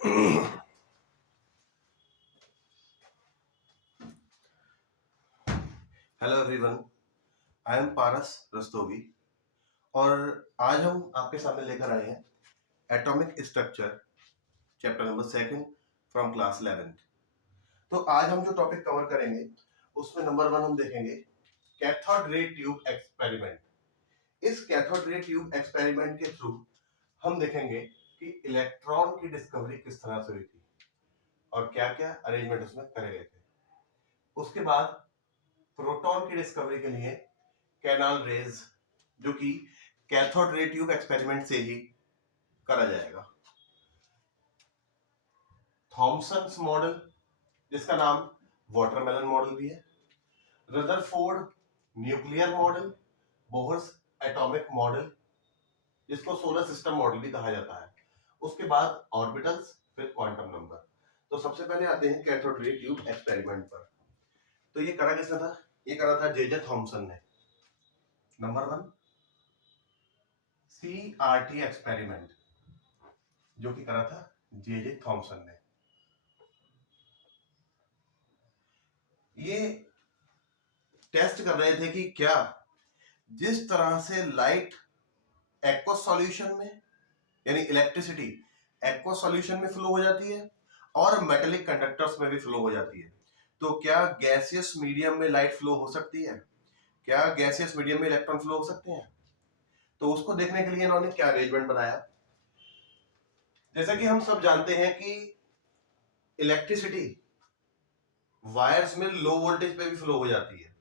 Hello everyone, I am पारस रस्तोगी और आज हम आपके सामने लेकर आए हैं atomic structure chapter number 2 from class 11th। तो आज हम जो टॉपिक कवर करेंगे उसमें नंबर 1 हम देखेंगे कैथोड रे ट्यूब एक्सपेरिमेंट। इस कैथोड रे ट्यूब एक्सपेरिमेंट के थ्रू हम देखेंगे कि इलेक्ट्रॉन की डिस्कवरी किस तरह से हुई थी और क्या क्या अरेंजमेंट उसमें करे गए थे। उसके बाद प्रोटॉन की डिस्कवरी के लिए कैनाल रेज, जो कि कैथोड रे ट्यूब एक्सपेरिमेंट से ही करा जाएगा। थॉमसन्स मॉडल, जिसका नाम वाटरमेलन मॉडल भी है। Rutherford nuclear model, Bohr's atomic model, जिसको सोलर सिस्टम मॉडल भी कहा जाता है। उसके बाद ऑर्बिटल्स, फिर क्वांटम नंबर। तो सबसे पहले आते हैं कैथोड रे ट्यूब एक्सपेरिमेंट पर। तो ये करा किसने था? ये करा था जे थॉमसन ने। नंबर 1 CRT एक्सपेरिमेंट, जो कि करा था जे थॉमसन ने। ये टेस्ट कर रहे थे कि क्या जिस तरह से लाइट एक्वस सॉल्यूशन में, यानी इलेक्ट्रिसिटी एक्वस सॉल्यूशन में फ्लो हो जाती है और मेटेलिक कंडक्टर्स में भी फ्लो हो जाती है, तो क्या गैसियस मीडियम में लाइट फ्लो हो सकती है? क्या गैसियस मीडियम में इलेक्ट्रॉन फ्लो हो सकते हैं? तो उसको देखने के लिए इन्होंने क्या अरेंजमेंट बनाया। जैसा कि हम सब जानते हैं कि इलेक्ट्रिसिटी वायर्स में लो वोल्टेज पे भी फ्लो हो जाती है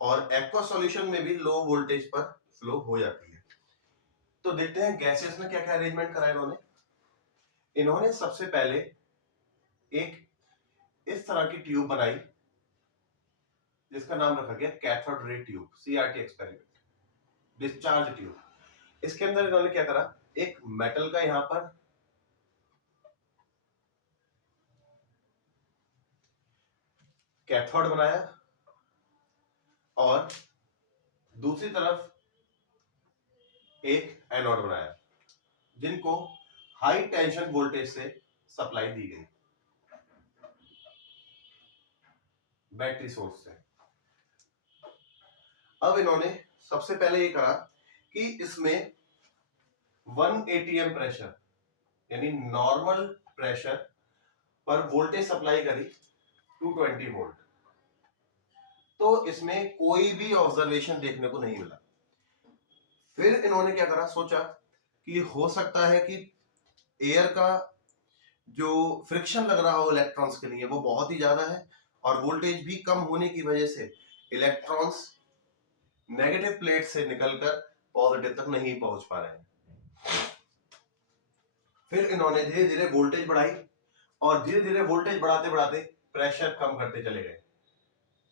और एक्वस सॉल्यूशन में भी लो वोल्टेज पर फ्लो हो जाती है। तो देखते हैं गैसेस में क्या क्या अरेंजमेंट करा इन्होंने सबसे पहले एक इस तरह की ट्यूब बनाई जिसका नाम रखा गया cathode ray tube, CRT experiment, discharge tube. इसके अंदर इन्होंने क्या करा, एक मेटल का यहां पर कैथोड बनाया और दूसरी तरफ एक एनोड बनाया, जिनको हाई टेंशन वोल्टेज से सप्लाई दी गई बैटरी सोर्स से। अब इन्होंने सबसे पहले ये करा कि इसमें 1 atm प्रेशर, यानी नॉर्मल प्रेशर पर वोल्टेज सप्लाई करी 220 वोल्ट। तो इसमें कोई भी ऑब्जर्वेशन देखने को नहीं मिला। फिर इन्होंने क्या करा, सोचा कि हो सकता है कि एयर का जो फ्रिक्शन लग रहा हो इलेक्ट्रॉन्स के लिए वो बहुत ही ज्यादा है और वोल्टेज भी कम होने की वजह से इलेक्ट्रॉन्स नेगेटिव प्लेट से निकलकर पॉजिटिव तक नहीं पहुंच पा रहे हैं। फिर इन्होंने धीरे धीरे वोल्टेज बढ़ाई और धीरे धीरे वोल्टेज बढ़ाते बढ़ाते प्रेशर कम करते चले गए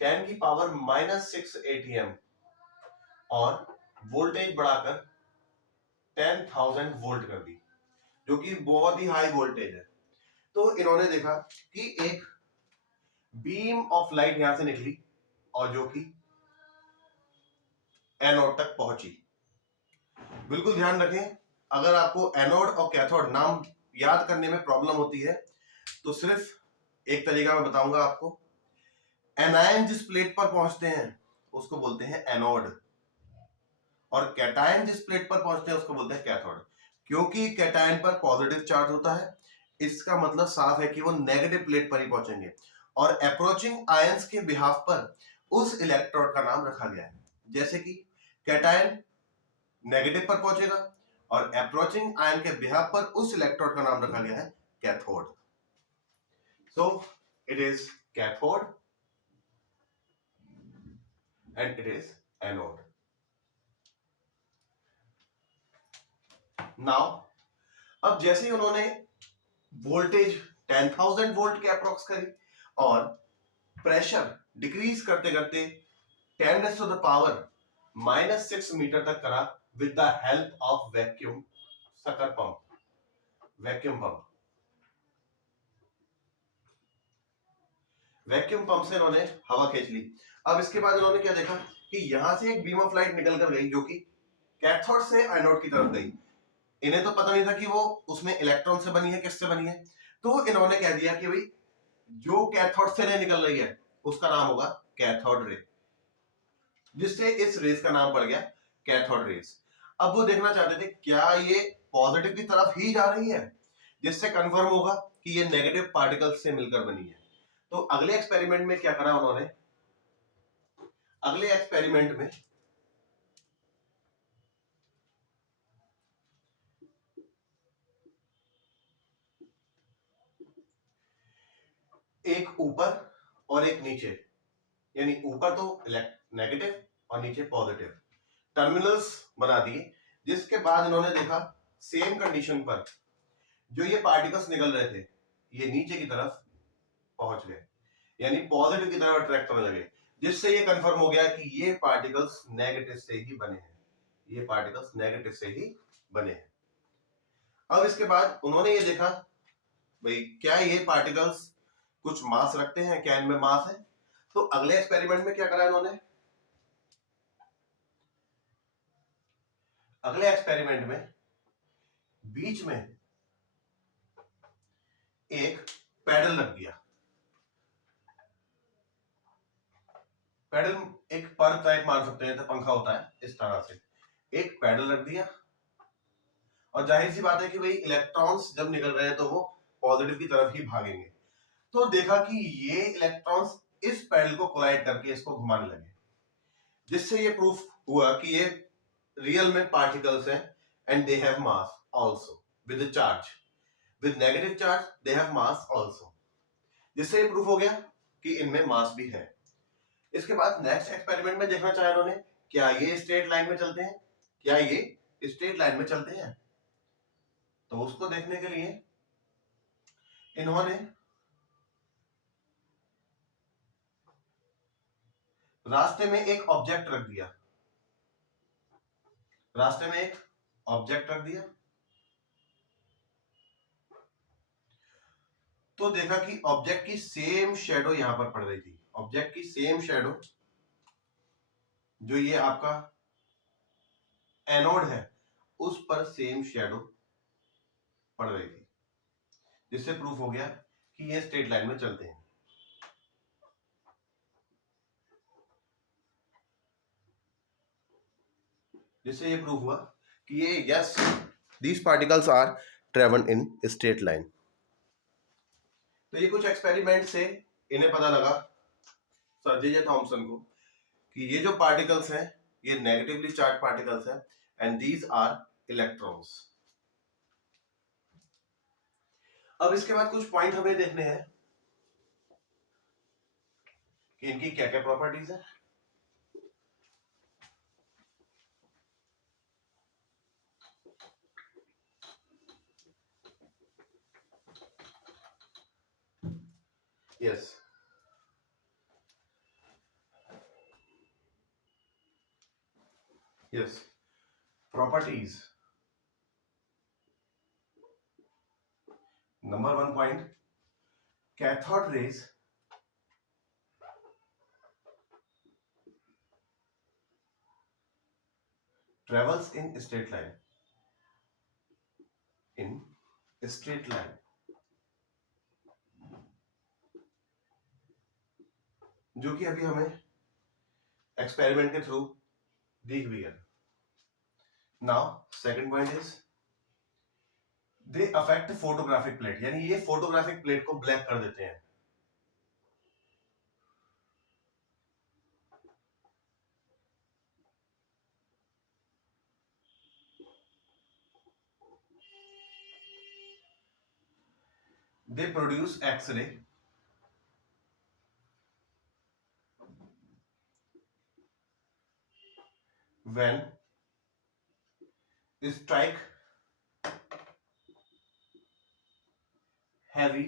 10 की पावर -6 atm और वोल्टेज बढ़ाकर 10,000 वोल्ट कर दी, जो कि बहुत ही हाई वोल्टेज है। तो इन्होंने देखा कि एक बीम ऑफ लाइट यहां से निकली और जो कि एनोड तक पहुंची। बिल्कुल ध्यान रखें, अगर आपको एनोड और कैथोड नाम याद करने में प्रॉब्लम होती है तो सिर्फ एक तरीका मैं बताऊंगा आपको। एनायन जिस प्लेट पर पहुंचते हैं उसको बोलते हैं एनोड और कैटायन जिस प्लेट पर पहुंचते हैं उसको बोलते हैं कैथोड। क्योंकि कैटायन पर पॉजिटिव चार्ज होता है, इसका मतलब साफ है कि वो नेगेटिव प्लेट पर ही पहुंचेंगे और अप्रोचिंग आयंस के बिहाफ पर उस इलेक्ट्रोड का नाम रखा गया है। जैसे कि कैटायन नेगेटिव पर पहुंचेगा और अप्रोचिंग आयन के बिहाफ पर उस इलेक्ट्रोड का नाम रखा गया है cathode. So it is cathode and it is anode. Now अब जैसे ही उन्होंने वोल्टेज 10,000 वोल्ट के अप्रोक्स करी और प्रेशर डिक्रीज करते करते 10 टू द पावर -6 मीटर तक करा with the help of vacuum sucker pump, vacuum pump. Vacuum pump से इन्होंने हवा खींच ली। अब इसके बाद इन्होंने क्या देखा कि यहां से एक बीम ऑफ लाइट निकल कर गई जो कि कैथोड से एनोड की तरफ गई। इन्हें तो पता नहीं था कि वो उसमें इलेक्ट्रॉन से बनी है, किससे बनी है। तो इन्होंने कह दिया कि भाई जो कैथोड से रे निकल रही है उसका नाम होगा कैथोड रे, जिससे इस रेस का नाम पड़ गया कैथोड रेस। अब वो देखना चाहते थे क्या ये पॉजिटिव की तरफ ही जा रही है, जिससे कंफर्म होगा कि ये नेगेटिव पार्टिकल्स से मिलकर बनी है। तो अगले एक्सपेरिमेंट में क्या करा उन्होंने, अगले एक्सपेरिमेंट में एक ऊपर और एक नीचे, यानी ऊपर तो नेगेटिव और नीचे पॉजिटिव टर्मिनल्स बना दिए, जिसके बाद इन्होंने देखा सेम कंडीशन पर जो ये पार्टिकल्स निकल रहे थे ये नीचे की तरफ पहुंच गए, यानी पॉजिटिव की तरफ अट्रैक्ट होने लगे, जिससे ये कंफर्म हो गया कि ये पार्टिकल्स नेगेटिव से ही बने हैं, ये पार्टिकल्स नेगेटिव से ही बने हैं। अब इसके बाद उन्होंने ये देखा भाई क्या ये पार्टिकल्स कुछ मास रखते हैं, क्या इनमें मास है। तो अगले एक्सपेरिमेंट में क्या करा इन्होंने, अगले एक्सपेरिमेंट में बीच में एक पैडल रख दिया, पैडल एक पर टाइप मान सकते हैं, तो पंखा होता है इस तरह से, एक पैडल रख दिया, और जाहिर सी बात है कि भाई इलेक्ट्रॉन्स जब निकल रहे हैं तो वो पॉजिटिव की तरफ ही भागेंगे। तो देखा कि ये इलेक्ट्रॉन्स इस पैडल को कोलाइड करके इसको घुमाने लगे, जिससे ये प्रूफ हुआ कि ये रियल में पार्टिकल्स हैं and they have mass also with charge, with negative charge they have mass also, जिससे ये प्रूफ हो गया कि इनमें मास भी है। इसके बाद नेक्स्ट एक्सपेरिमेंट में देखना चाहे उन्होंने क्या ये स्ट्रेट लाइन में चलते हैं, क्या ये स्ट्रेट लाइन में चलते हैं। तो उसको देखने के लिए इन्होंने रास्ते में एक ऑब्जेक्ट रख दिया, रास्ते में एक ऑब्जेक्ट रख दिया, तो देखा कि ऑब्जेक्ट की सेम शेडो यहां पर पड़ रही थी, ऑब्जेक्ट की सेम शेडो जो ये आपका एनोड है उस पर सेम शेडो पड़ रही थी, जिससे प्रूफ हो गया कि ये स्ट्रेट लाइन में चलते हैं। जिससे ये प्रूफ हुआ कि ये yes these particles are travel in straight line. तो ये कुछ एक्सपेरिमेंट से इन्हें पता लगा सर जे थॉमसन को कि ये जो पार्टिकल्स हैं ये नेगेटिवली चार्ज पार्टिकल्स हैं एंड दीज आर इलेक्ट्रॉन्स। अब इसके बाद कुछ पॉइंट हमें देखने हैं कि इनकी क्या क्या प्रॉपर्टीज है। Yes yes properties. Number 1 point, cathode rays travels in straight line, in straight line, जो कि अभी हमें एक्सपेरिमेंट के थ्रू दिख भी है। Now second point is they affect photographic plate, यानी ये फोटोग्राफिक प्लेट को ब्लैक कर देते हैं। They produce X ray when strike heavy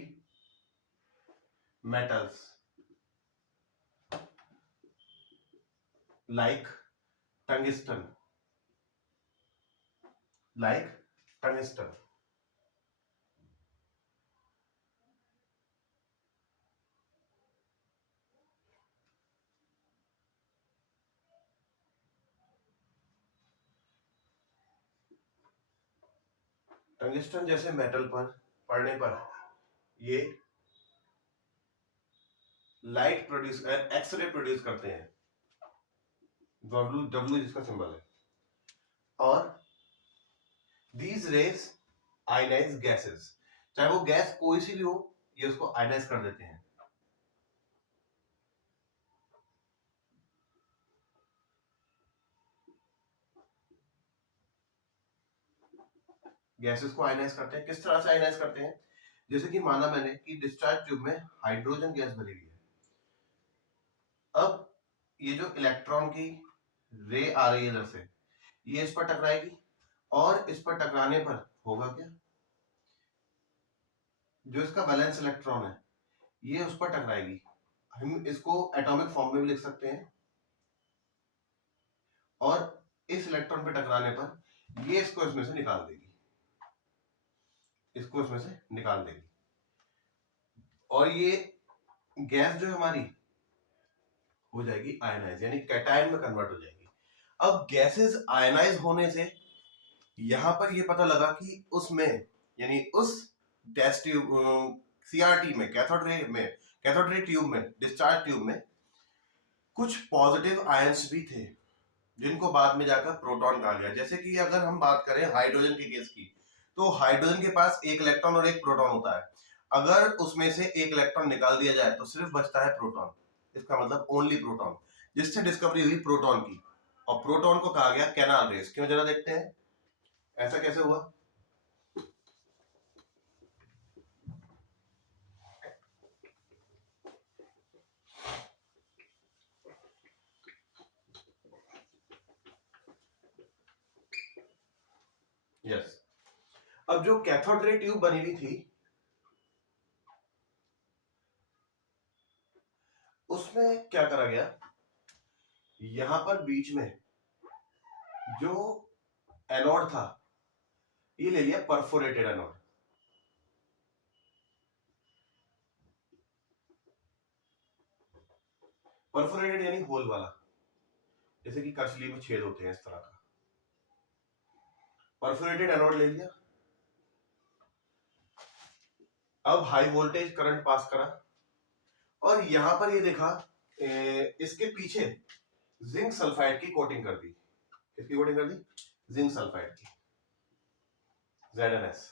metals like tungsten, like tungsten। Tungsten जैसे मेटल पर पड़ने पर ये लाइट प्रोड्यूस, एक्सरे प्रोड्यूस करते हैं, W जिसका सिंबल है, और these rays आयनाइज गैसेस, चाहे वो गैस कोई सी भी हो, ये उसको आयनाइज कर देते हैं। गैसेस को आयनाइज करते हैं। किस तरह से आयनाइज करते हैं? जैसे कि माना मैंने कि डिस्चार्ज ट्यूब में हाइड्रोजन गैस भरी हुई है। अब ये जो इलेक्ट्रॉन की रे आ रही है इधर से, ये इस पर टकराएगी, और इस पर टकराने पर होगा क्या? जो इसका वैलेंस इलेक्ट्रॉन है, ये उस पर टकराएगी। हम इसको एटॉमिक फॉर्म में भी लिख सकते हैं, और इस इलेक्ट्रॉन पे टकराने पर ये इसको इसमें से निकाल देगी, इसको इसमें से निकाल देगी, और ये गैस जो हमारी हो जाएगी आयनाइज, यानी कैटायन में कन्वर्ट हो जाएगी। अब गैसेस आयनाइज होने से यहां पर ये पता लगा कि उसमें, यानी उस टेस्ट ट्यूब सीआरटी में, कैथोड रे ट्यूब में, डिस्चार्ज ट्यूब में कुछ पॉजिटिव आयंस भी थे, जिनको बाद में जाकर प्रोटॉन कहा गया। जैसे कि अगर हम बात करें हाइड्रोजन के केस की, तो हाइड्रोजन के पास एक इलेक्ट्रॉन और एक प्रोटॉन होता है। अगर उसमें से एक इलेक्ट्रॉन निकाल दिया जाए तो सिर्फ बचता है प्रोटॉन, इसका मतलब ओनली प्रोटॉन, जिससे डिस्कवरी हुई प्रोटॉन की, और प्रोटॉन को कहा गया कैनाल रेस। क्यों, जरा देखते हैं ऐसा कैसे हुआ। यस, अब जो कैथोड रे ट्यूब बनी हुई थी, उसमें क्या करा गया, यहां पर बीच में जो एनोड था, ये ले लिया परफोरेटेड एनोड। परफोरेटेड यानी होल वाला, जैसे कि कचली में छेद होते हैं, इस तरह का परफोरेटेड एनोड ले लिया। अब हाई वोल्टेज करंट पास करा, और यहां पर ये देखा इसके पीछे जिंक सल्फाइड की कोटिंग कर दी। किसकी कोटिंग कर दी? जिंक सल्फाइड की, ZnS।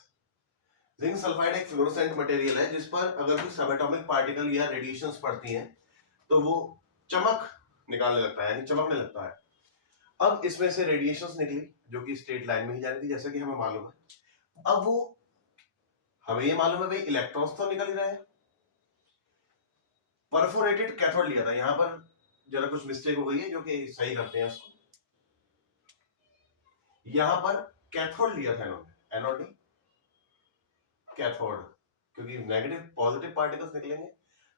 जिंक सल्फाइड एक फ्लोरोसेंट मटेरियल है, जिस पर अगर कोई सबएटॉमिक पार्टिकल या रेडिएशंस पड़ती हैं तो वो चमक निकालने लगता है, यानी चमकने लगता है। अब इसमें से रेडिएशंस निकली जो कि स्ट्रेट लाइन में ही जा रही थी, जैसा कि हमें मालूम है। अब वो हमें ये मालूम है भाई इलेक्ट्रॉन्स तो निकल ही रहे हैं। परफोरेटेड कैथोड लिया था, यहां पर जरा कुछ मिस्टेक हो गई है, जो कि सही करते हैं उसको। यहां पर कैथोड लिया था इन्होंने, एनोड नहीं, कैथोड, क्योंकि नेगेटिव पॉजिटिव पार्टिकल्स निकलेंगे।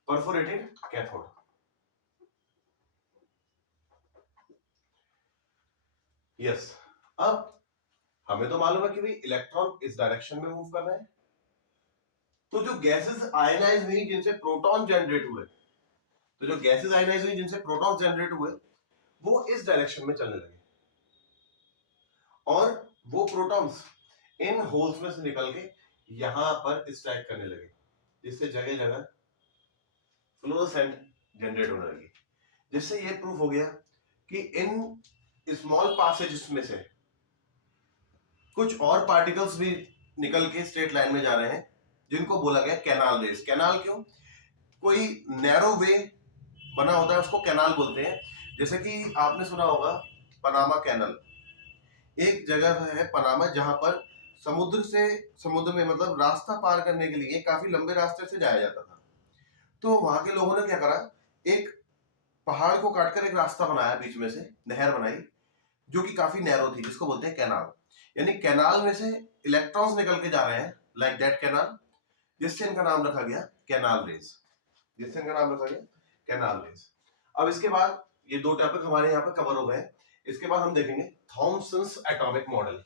Perforated cathode. यस, अब हमें तो मालूम है कि भाई इलेक्ट्रॉन इस डायरेक्शन में मूव कर रहे हैं, तो जो गैसेस आयनाइज हुई जिनसे प्रोटॉन जनरेट हुए, तो जो गैसेस आयनाइज हुई जिनसे प्रोटॉन जनरेट हुए, वो इस डायरेक्शन में चलने लगे, और वो प्रोटॉन्स इन होल्स में से निकल के यहां पर स्ट्राइक करने लगे, जिससे जगह जगह फ्लोरोसेंट जनरेट होने लगी। जिससे ये प्रूफ हो गया कि इन स्मॉल पासेज में से कुछ और पार्टिकल्स भी निकल के स्ट्रेट लाइन में जा रहे हैं, जिनको बोला गया कैनाल रेस। कैनाल क्यों? कोई नैरो वे बना होता है, उसको कैनाल बोलते हैं। जैसे कि आपने सुना होगा पनामा कैनल, एक जगह है पनामा जहां पर समुद्र में मतलब रास्ता पार करने के लिए काफी लंबे रास्ते से जाया जाता था। तो वहां के लोगों ने क्या करा, एक पहाड़ को काटकर एक रास्ता बनाया, बीच में से नहर बनाई, जो कि काफी नैरो थी, जिसको बोलते हैं कैनाल। यानी कैनाल में से इलेक्ट्रॉन्स निकल के जा रहे हैं, लाइक दैट कैनाल, जिससे इनका नाम रखा गया कैनाल रेस, जिससे इनका नाम रखा गया कैनाल रेस। अब इसके बाद ये दो टॉपिक हमारे यहाँ पे कवर हो गए। इसके बाद हम देखेंगे Thomson's atomic model.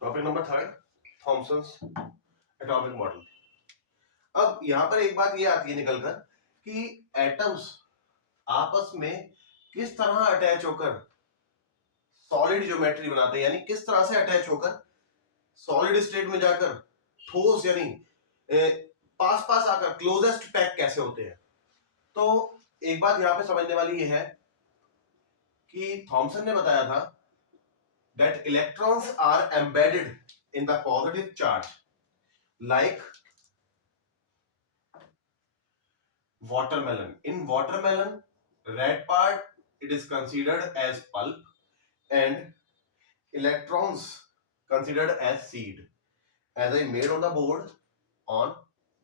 Topic number 3, Thomson's atomic model. अब यहां पर एक बात ये आती है निकलकर कि एटम्स आपस में किस तरह अटैच होकर सॉलिड ज्योमेट्री बनाते हैं, यानी किस तरह से अटैच होकर सॉलिड स्टेट में जाकर ठोस यानी पास पास आकर क्लोजेस्ट पैक कैसे होते हैं। तो एक बात यहां पे समझने वाली ये है कि थॉमसन ने बताया था that electrons are embedded in the positive charge like watermelon. In watermelon, red part it is considered as pulp and electrons considered as seed, as I made on the board on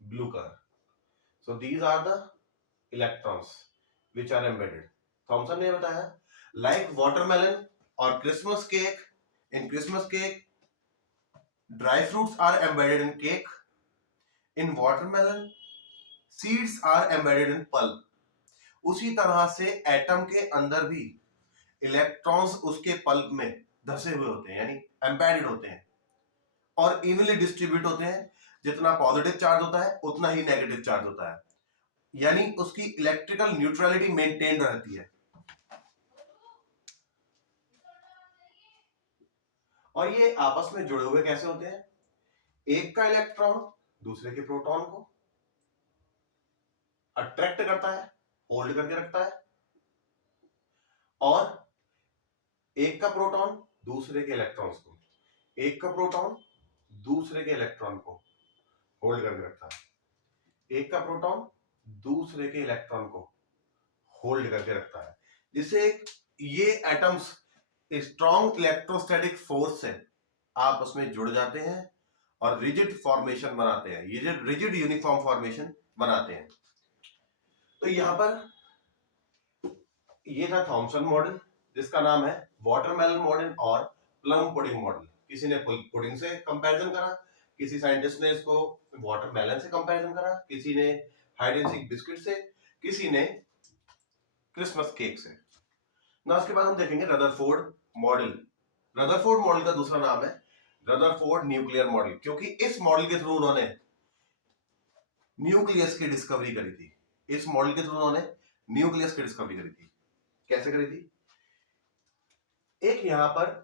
blue color. So these are the electrons which are embedded. Thomson ने बताया like watermelon or Christmas cake. In Christmas cake, dry fruits are embedded in cake. In watermelon, seeds are embedded in pulp. उसी तरह से atom के अंदर भी electrons उसके pulp में धसे हुए होते हैं, यानी एम्बेडेड होते हैं और इवनली डिस्ट्रीब्यूट होते हैं। जितना पॉजिटिव चार्ज होता है उतना ही नेगेटिव चार्ज होता है, यानी उसकी इलेक्ट्रिकल न्यूट्रलिटी मेंटेन रहती है। और ये आपस में जुड़े हुए कैसे होते हैं? एक का इलेक्ट्रॉन दूसरे के प्रोटॉन को अट्रैक्ट करता है, होल्ड करके रखता है, और एक का प्रोटॉन दूसरे के इलेक्ट्रॉन्स को, एक का प्रोटॉन दूसरे के इलेक्ट्रॉन को होल्ड करके रखता है, एक का प्रोटॉन दूसरे के इलेक्ट्रॉन को होल्ड करके रखता है, जिससे ये एटम्स स्ट्रॉन्ग इलेक्ट्रोस्टैटिक फोर्स से आपस में जुड़ जाते हैं और रिजिड फॉर्मेशन बनाते हैं, ये रिजिड यूनिफॉर्म फॉर्मेशन बनाते हैं। तो यहां पर ये था थॉमसन मॉडल, जिसका नाम है वाटरमेलन मॉडल और प्लम पुडिंग मॉडल। किसी ने पुडिंग से कंपैरिजन करा, किसी साइंटिस्ट ने इसको वाटरमेलन से कंपैरिजन करा, किसी ने हाइड एंड सीक बिस्किट से, किसी ने क्रिसमस केक से। ना उसके बाद हम देखेंगे रदरफोर्ड मॉडल। रदरफोर्ड मॉडल का दूसरा नाम है रदरफोर्ड न्यूक्लियर मॉडल, क्योंकि इस मॉडल के थ्रू उन्होंने न्यूक्लियस की डिस्कवरी करी थी। इस मॉडल के थ्रू उन्होंने न्यूक्लियस की डिस्कवरी करी थी। कैसे करी थी? एक यहां पर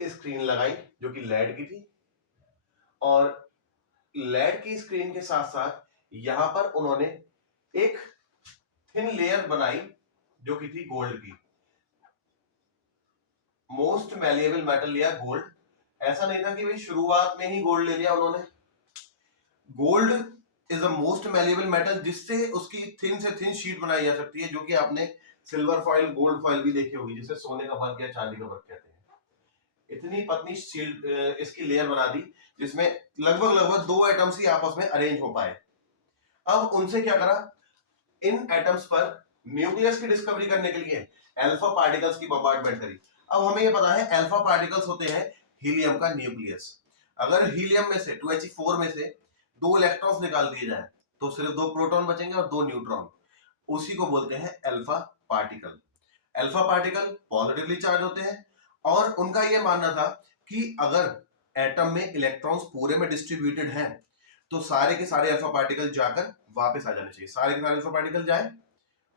स्क्रीन लगाई जो कि लेड की थी, और लेड की स्क्रीन के साथ साथ यहां पर उन्होंने एक थिन लेयर बनाई जो कि थी गोल्ड की। मोस्ट मैलिएबल मेटल लिया गोल्ड। ऐसा नहीं था कि भाई शुरुआत में ही गोल्ड ले लिया उन्होंने। Gold is the most malleable metal, जिससे उसकी थिन से थिन शीट बनाई जा सकती है, जो कि आपने सिल्वर फॉइल, गोल्ड फॉइल भी देखी होगी, जिसे सोने का वर्क या चांदी का वर्क कहते हैं। इतनी पतली शीट इसकी लेयर बना दी जिसमें लगभग दो एटम्स ही आपस में अरेंज हो पाए। अब उनसे क्या करा, इन एटम्स पर न्यूक्लियस की डिस्कवरी करने के लिए अल्फा पार्टिकल्स की बम्बार्डमेंट करी। अब हमें ये पता है अल्फा पार्टिकल्स होते हैं हीलियम का न्यूक्लियस। अगर हीलियम में से 2He4 में से 2 इलेक्ट्रॉन्स निकाल दिए जाएं तो सिर्फ 2 प्रोटॉन बचेंगे और 2 न्यूट्रॉन। उसी को बोलते हैं alpha particle. Alpha particle positively charge होते हैं और उनका यह मानना था कि अगर एटम में इलेक्ट्रॉन्स पूरे में डिस्ट्रीब्यूटेड हैं तो सारे के सारे अल्फा पार्टिकल जाकर वापस आ जाने चाहिए, सारे के सारे अल्फा पार्टिकल जाए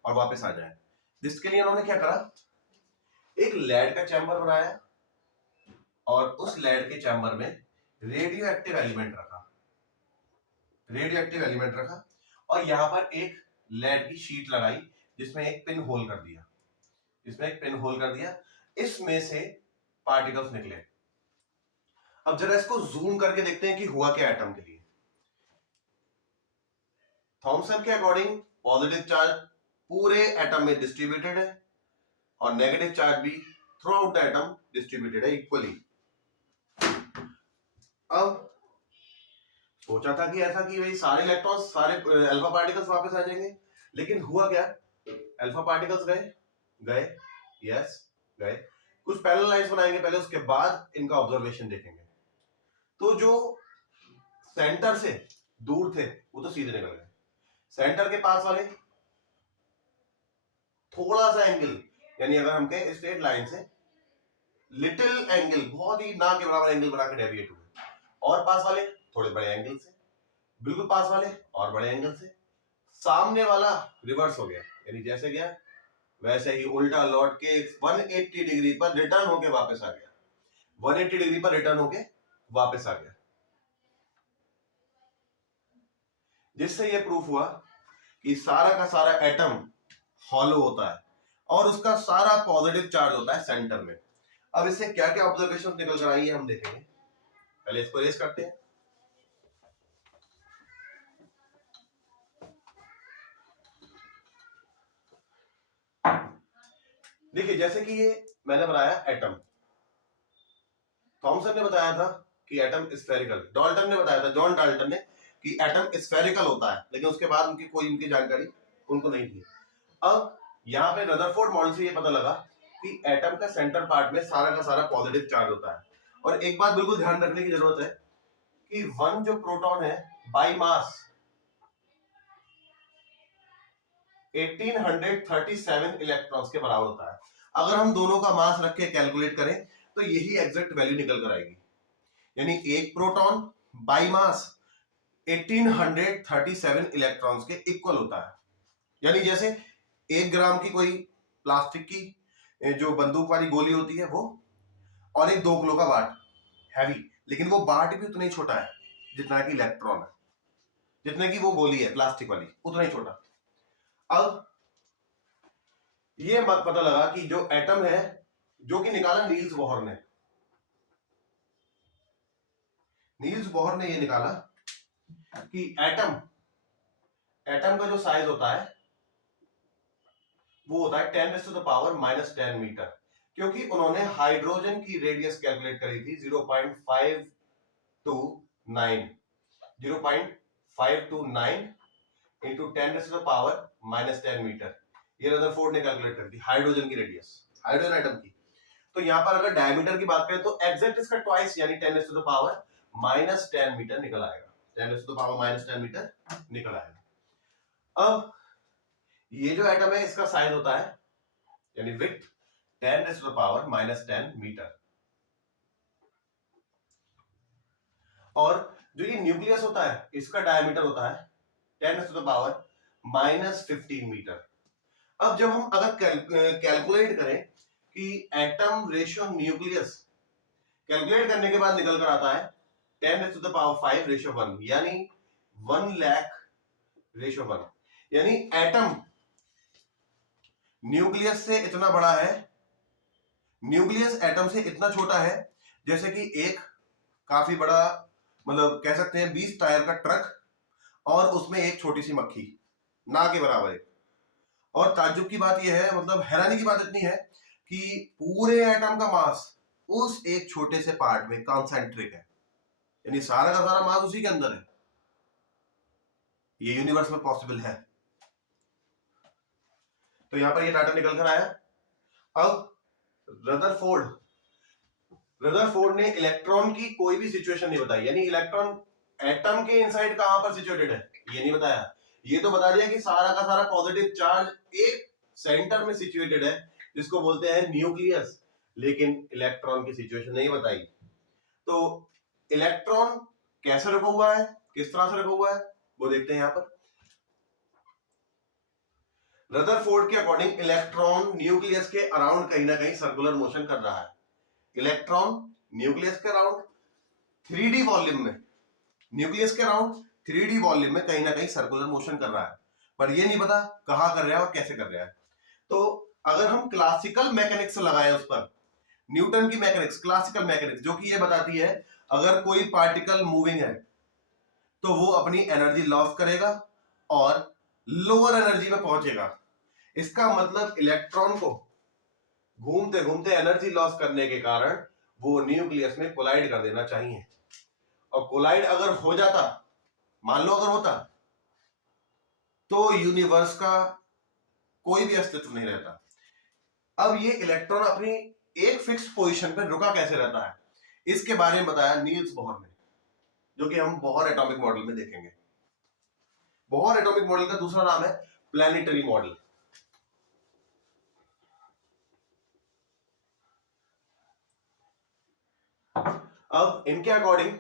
और वापस आ जाए। जिसके लिए उन्होंने क्या करा, एक लेड का चैम्बर बनाया और उस लेड के चैम्बर में रेडियो एक्टिव एलिमेंट रखा और यहां पर एक लेड की शीट लगाई जिसमें एक पिन होल कर दिया, इसमें से पार्टिकल्स निकले। अब जरा इसको जूम करके देखते हैं कि हुआ क्या एटम के लिए। थॉमसन के अकॉर्डिंग पॉजिटिव चार्ज पूरे एटम में डिस्ट्रीब्यूटेड है और नेगेटिव चार्ज भी through out the atom distributed है इक्वली। अब सोचा था कि ऐसा कि भाई सारे इलेक्ट्रॉन्स, सारे अल्फा पार्टिकल्स वापस आ जाएंगे, लेकिन हुआ क्या, अल्फा पार्टिकल्स गए, यस गए। कुछ पैरेलल लाइंस बनाएंगे पहले, उसके बाद इनका ऑब्जर्वेशन देखेंगे। तो जो सेंटर से दूर थे वो तो सीधे निकल गए, सेंटर के पास वाले थोड़ा सा एंगल, यानी अगर हम कहें स्ट्रेट लाइन से लिटिल एंगल, बहुत ही ना के बराबर एंगल बना के डेविएट हुए, और पास वाले थोड़े बड़े एंगल से, बिल्कुल पास वाले और बड़े एंगल से, सामने वाला रिवर्स हो गया, यानी जैसे गया वैसे ही उल्टा लौट के 180 डिग्री पर रिटर्न होके वापस आ गया, 180 डिग्री पर रिटर्न होके वापस आ गया, जिससे यह प्रूफ हुआ कि सारा का सारा एटम हॉलो होता है और उसका सारा पॉजिटिव चार्ज होता है सेंटर में। अब इससे क्या क्या ऑब्जर्वेशन निकल कर आई है हम देखेंगे। पहले इसको रेस करते हैं। देखिए जैसे कि ये मैंने बनाया एटम, थॉमसन ने बताया था कि एटम स्फेरिकल, डाल्टन ने बताया था, जॉन डाल्टन ने, कि एटम स्फेरिकल होता है, लेकिन उसके बाद उनकी जानकारी उनको नहीं थी। अब यहाँ पे रदरफोर्ड मॉडल से ये पता लगा कि एटम का सेंटर पार्ट में सारा का सारा पॉजिटिव चार्ज होता है। और एक बात बिल्कुल ध्यान रखने की जरूरत है कि वन जो प्रोटॉन है बाई मास 1837 इलेक्ट्रॉन्स के बराबर होता है। अगर हम दोनों का मास रख के कैलकुलेट करें तो यही एग्जैक्ट वैल्यू निकल कर आएगी, यानी एक प्रोटॉन बाई मास 1837 इलेक्ट्रॉन्स के इक्वल होता है। यानी जैसे 1 ग्राम की कोई प्लास्टिक की जो बंदूक वाली गोली होती है वो, और एक 2 किलो का बाट हैवी, लेकिन वो बाट भी उतना ही छोटा है जितना कि इलेक्ट्रॉन है, जितने की वो गोली है प्लास्टिक वाली उतना ही छोटा। अब ये बात पता लगा कि जो एटम है, जो कि निकाला नील्स बोहर ने, नील्स बोहर ने ये निकाला कि एटम का जो साइज होता है वो होता है 10⁻⁻10 मीटर, क्योंकि उन्होंने हाइड्रोजन की रेडियस कैलकुलेट करी थी 0.529 इंटू 10⁻⁻10 मीटर। ये रदरफोर्ड ने कैलकुलेट करी थी हाइड्रोजन की रेडियस, हाइड्रोजन एटम की। तो यहां पर अगर डायमीटर की बात करें तो एग्जैक्ट इसका ट्वाइस यानी 10⁻⁻10 मीटर निकल आएगा, 10⁻⁻10 मीटर निकल आएगा। अब ये जो एटम है इसका साइज होता है यानी विड्थ 10⁻⁻10 मीटर, और जो ये न्यूक्लियस होता है इसका डायमीटर होता है 10⁻⁻15 मीटर। अब जब हम अगर कैलकुलेट करें कि एटम रेशियो न्यूक्लियस, कैलकुलेट करने के बाद निकल कर आता है 10⁵ यानी 1 लाख रेशियो 1, यानी एटम न्यूक्लियस से इतना बड़ा है, न्यूक्लियस एटम से इतना छोटा है जैसे कि एक काफी बड़ा, मतलब कह सकते हैं 20 टायर का ट्रक और उसमें एक छोटी सी मक्खी, ना के बराबर है। और ताज्जुब की बात यह है, मतलब हैरानी की बात इतनी है कि पूरे एटम का मास उस एक छोटे से पार्ट में कॉन्सेंट्रिक है, यानी सारा का सारा मास उसी के अंदर है। ये यूनिवर्स में पॉसिबल है। तो यहां पर ये डाटा निकल कर आया। अब रदरफोर्ड ने इलेक्ट्रॉन की कोई भी सिचुएशन नहीं बताई, यानी इलेक्ट्रॉन एटम के इनसाइड कहां पर सिचुएटेड है ये नहीं बताया। ये तो बता दिया कि सारा का सारा पॉजिटिव चार्ज एक सेंटर में सिचुएटेड है जिसको बोलते हैं न्यूक्लियस, लेकिन इलेक्ट्रॉन की सिचुएशन नहीं बताई। तो इलेक्ट्रॉन कैसे रखा हुआ है, किस तरह से रखा हुआ है वो देखते हैं यहां पर। रदरफोर्ड के अकॉर्डिंग इलेक्ट्रॉन न्यूक्लियस के अराउंड कहीं ना कहीं सर्कुलर मोशन कर रहा है। इलेक्ट्रॉन न्यूक्लियस के अराउंड 3D वॉल्यूम में, न्यूक्लियस के अराउंड 3D वॉल्यूम में कहीं ना कहीं सर्कुलर मोशन कर रहा है, पर ये नहीं पता कहां कर रहा है और कैसे कर रहा है। तो अगर हम क्लासिकल मैकेनिक्स लगाएं उस पर, न्यूटन की मैकेनिक्स, क्लासिकल मैकेनिक्स जो कि ये बताती है अगर कोई पार्टिकल मूविंग है तो वो अपनी एनर्जी लॉस करेगा और लोअर एनर्जी में पहुंचेगा। इसका मतलब इलेक्ट्रॉन को घूमते घूमते एनर्जी लॉस करने के कारण वो न्यूक्लियस में कोलाइड कर देना चाहिए, और कोलाइड अगर हो जाता, मान लो अगर होता, तो यूनिवर्स का कोई भी अस्तित्व नहीं रहता। अब ये इलेक्ट्रॉन अपनी एक फिक्स पोजीशन पर रुका कैसे रहता है इसके बारे में बताया नील्स बोहर ने, जो कि हम बोहर एटॉमिक मॉडल में देखेंगे। बोहर एटॉमिक मॉडल का दूसरा नाम है प्लैनेटरी मॉडल। अब इनके अकॉर्डिंग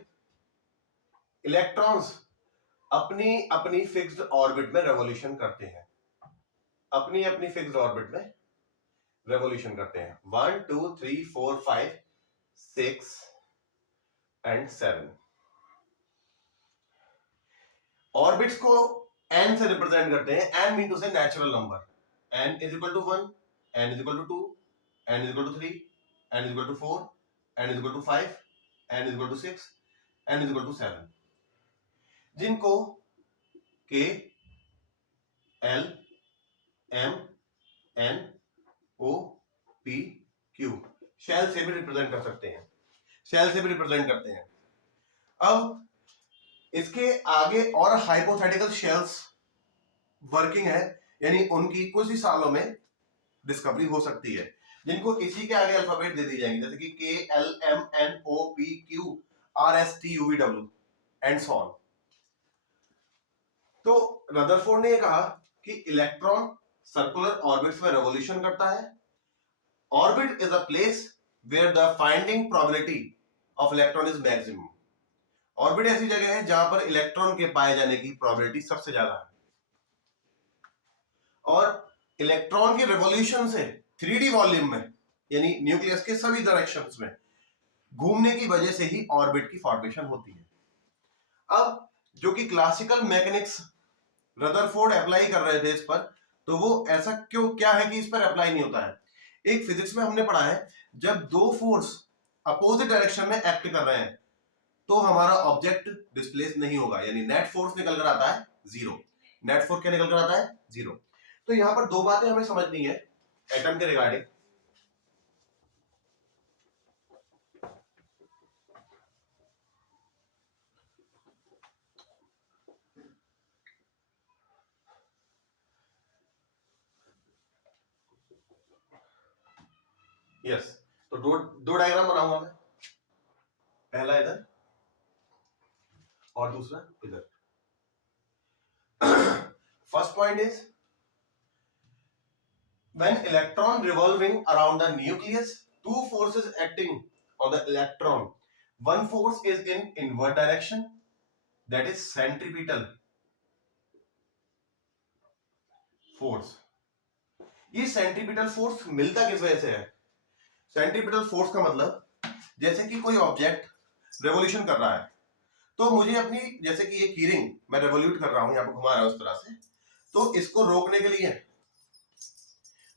इलेक्ट्रॉन्स अपनी अपनी फिक्स्ड ऑर्बिट में रेवोल्यूशन करते हैं। अपनी अपनी फिक्स्ड ऑर्बिट में रेवोल्यूशन करते हैं। 1 2 3 4 5 6 एंड 7। ऑर्बिट्स को n से रिप्रेजेंट करते हैं। n मीन टू से natural number. n is equal to 1, n is equal to 2, n is equal to 3, n is equal to 4, n is equal to 5, n is equal to 6, n is equal to 7, जिनको k, l, m, n, o, p, q shell से भी represent कर सकते हैं, shell से भी represent करते हैं। अब इसके आगे और हाइपोथेटिकल शेल्स वर्किंग है, यानी उनकी कुछ ही सालों में डिस्कवरी हो सकती है, जिनको इसी के आगे अल्फाबेट दे दी जाएंगे, जैसे कि K, L, M, N, O, P, Q, R, S, T, U, V, W and so on. तो रदरफोर्ड ने कहा कि इलेक्ट्रॉन सर्कुलर ऑर्बिट्स में रेवोल्यूशन करता है। Orbit is a place where the finding probability of electron is maximum. Orbit ऐसी जगह है जहां पर इलेक्ट्रॉन के पाए जाने की प्रोबेबिलिटी सबसे ज्यादा है। और इलेक्ट्रॉन के रेवोल्यूशन से 3D वॉल्यूम में, यानी न्यूक्लियस के सभी डायरेक्शंस में घूमने की वजह से ही ऑर्बिट की फॉर्मेशन होती है। अब जो कि क्लासिकल मैकेनिक्स रदरफोर्ड अप्लाई कर रहे थे इस पर, तो वो ऐसा क्यों क्या है कि इस पर अप्लाई नहीं होता है। एक फिजिक्स में हमने पढ़ा है, जब दो फोर्स अपोजिट डायरेक्शन में एक्ट कर रहे हैं तो हमारा ऑब्जेक्ट डिस्प्लेस नहीं होगा, यानी नेट फोर्स निकल कर आता है 0। नेट फोर्स क्या निकल कर आता है? 0। तो यहां पर दो बातें हमें समझनी है एटम के रिगार्डिंग। यस, तो दो डायग्राम बनाऊंगा मैं, पहला इधर और दूसरा इधर। First point is when electron revolving around the nucleus, two forces acting on the electron. One force is in inward direction, that is centripetal force. ये सेंट्रीपिटल फोर्स मिलता किस वजह से है? सेंट्रीपिटल फोर्स का मतलब, जैसे कि कोई ऑब्जेक्ट रेवोल्यूशन कर रहा है, तो मुझे अपनी, जैसे कि ये कीरिंग मैं रेवोल्यूट कर रहा हूं, यहां पर घुमा रहा हूं इस तरह से, तो इसको रोकने के लिए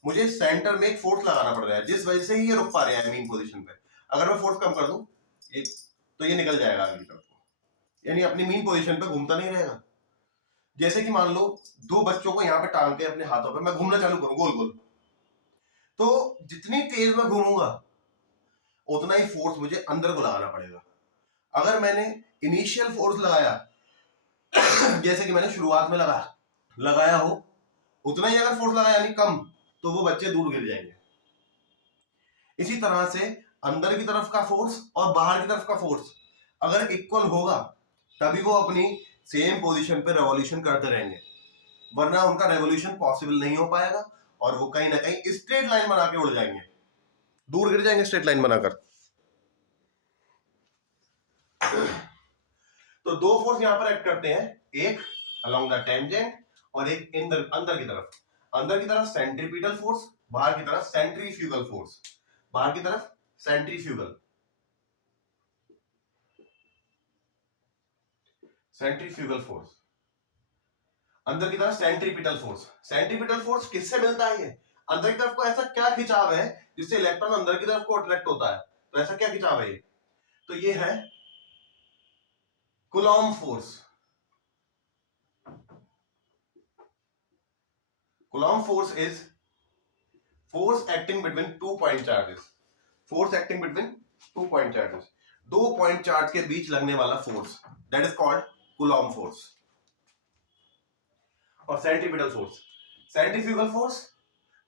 मुझे सेंटर में एक फोर्स लगाना पड़ रहा है, जिस वजह से ही ये रुक पा रहे हैं मीन पोजीशन पे। अगर मैं फोर्स कम कर दूं ये, तो ये निकल जाएगा आगे की तरफ, यानी अपनी मीन पोजीशन पे घूमता नहीं रहेगा। जैसे कि मान लो दो बच्चों को यहाँ पे टांग के अपने हाथों पे मैं घूमना चालू करूं गोल गोल, तो जितनी तेज मैं घूमूंगा उतना ही फोर्स मुझे अंदर को लगाना पड़ेगा। अगर मैंने इनिशियल फोर्स लगाया जैसे कि मैंने शुरुआत में लगाया हो, उतना ही अगर फोर्स लगाया यानी कम, तो वो बच्चे दूर गिर जाएंगे। इसी तरह से अंदर की तरफ का फोर्स और बाहर की तरफ का फोर्स अगर इक्वल होगा तभी वो अपनी सेम पोजीशन पे रेवोल्यूशन करते रहेंगे, वरना उनका रेवोल्यूशन पॉसिबल नहीं हो पाएगा और वो कहीं ना कहीं स्ट्रेट लाइन बना के उड़ जाएंगे, दूर गिर जाएंगे स्ट्रेट लाइन बनाकर। तो दो फोर्स यहां पर एक्ट करते हैं, एक अलोंग द टेंजेंट और एक अंदर की तरफ। अंदर की तरफ सेंट्रीपिटल फोर्स, बाहर की तरफ सेंट्रीफ्यूगल फोर्स। बाहर की तरफ सेंट्रीफ्यूगल फोर्स, अंदर की तरफ सेंट्रीपिटल फोर्स। सेंट्रीपिटल फोर्स किससे मिलता है? ये अंदर की तरफ को ऐसा क्या खिंचाव है जिससे इलेक्ट्रॉन अंदर की तरफ को अट्रैक्ट होता है? तो ऐसा क्या खिंचाव है ये? तो ये है Coulomb force. Coulomb force is force acting between 2 point charges. Force acting between 2 point charges, 2 point charge के बीच लगने वाला force, that is called Coulomb force. और सेंट्रीपिटल फोर्स, सेंट्रीफ्यूगल फोर्स,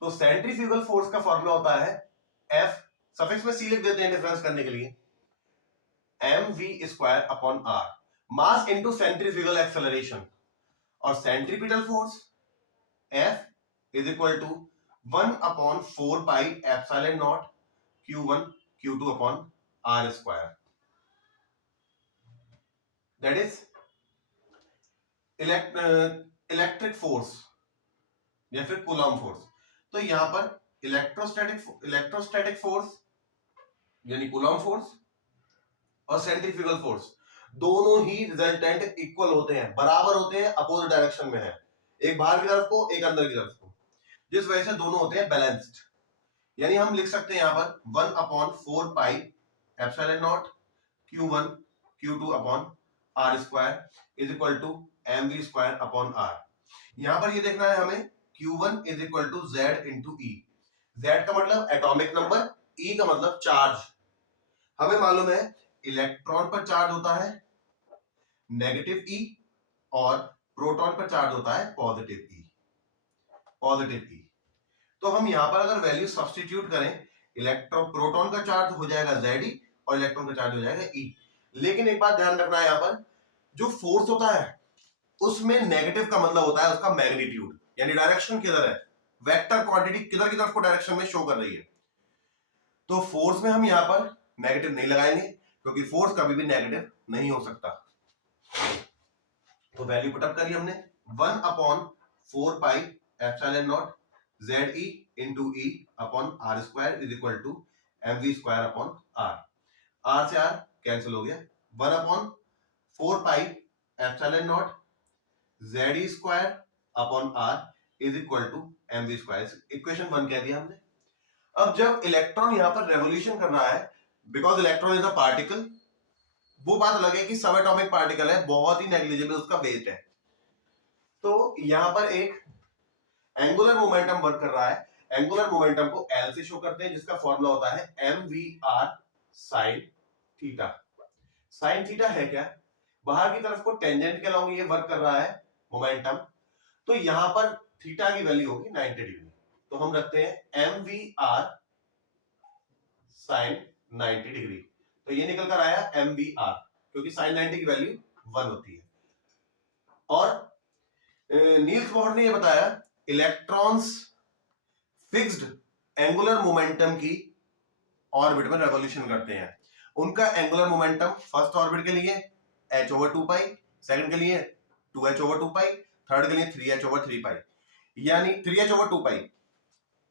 तो सेंट्रीफ्यूगल फोर्स का फॉर्मूला होता है F, सफिक्स में C लिख देते हैं डिफरेंस करने के लिए, mv² upon r, mass into centrifugal acceleration. और centripetal force F is equal to 1 upon 4 pi epsilon not q1 q2 upon r square, that is electric force, या फिर कूलॉम फोर्स। तो यहां पर इलेक्ट्रोस्टैटिक फोर्स यानी कूलॉम फोर्स और centrifugal force दोनों ही रिजल्टेंट इक्वल होते हैं, बराबर होते हैं, अपोजिट डायरेक्शन में है, एक बाहर की तरफ को एक अंदर की तरफ को, जिस वजह से दोनों होते हैं बैलेंस्ड। यानी हम लिख सकते हैं यहां पर 1/4 pi epsilon not Q1 Q2 upon R square is equal to mv square upon R। यहां पर ये देखना है हमें Q1 is equal to Z into E। Z का मतलब एटॉमिक नंबर, E का मतलब चार्ज। हमें मालूम है इलेक्ट्रॉन पर चार्ज होता है नेगेटिव E और प्रोटॉन पर चार्ज होता है पॉजिटिव E। तो हम यहां पर अगर वैल्यू सब्स्टिट्यूट करें, प्रोटॉन का चार्ज हो जाएगा Ze और इलेक्ट्रॉन का चार्ज हो जाएगा E। लेकिन एक बात ध्यान रखना है, यहां पर जो फोर्स होता है उसमें नेगेटिव का मतलब होता है उसका मैग्नीट्यूड, यानी डायरेक्शन किधर है, वेक्टर क्वांटिटी किधर की तरफ को डायरेक्शन में शो कर रही है। तो फोर्स में हम यहां पर नेगेटिव नहीं लगाएंगे क्योंकि फोर्स कभी भी नेगेटिव नहीं हो सकता। तो वैल्यू पुटअप करी हमने 1/4 pi epsilon not ZE into E upon R square is equal to mv square upon R। R से R कैंसिल हो गया, 1/4 pi epsilon not ZE square upon R is equal to mv square. Equation 1 कह दिया हमने। अब जब electron यहां पर रेवोल्यूशन कर रहा है, because electron is a particle, वो बात अलग है कि सब एटॉमिक पार्टिकल है, बहुत ही नेग्लिजिबल उसका वेट है। तो यहां पर एक एंगुलर मोमेंटम वर्क कर रहा है। एंगुलर मोमेंटम को L से शो करते हैं, जिसका फॉर्मूला होता है mvr sin theta. sin theta है क्या, बाहर की तरफ को टेंजेंट के अलॉन्ग ये वर्क कर रहा है मोमेंटम, तो यहां पर थीटा की वैल्यू होगी 90 डिग्री। तो हम रखते हैं mvr sin 90 डिग्री। तो ये निकल कर आया mvr, क्योंकि sin 90 की वैल्यू 1 होती है। और नील्स बोहर ने ये बताया इलेक्ट्रॉन्स फिक्स्ड एंगुलर मोमेंटम की ऑर्बिट में रेवोल्यूशन करते हैं। उनका एंगुलर मोमेंटम फर्स्ट ऑर्बिट के लिए h/2 पाई, सेकंड के लिए 2h/2 पाई, थर्ड के लिए 3h/3 पाई, यानी 3h/2 पाई।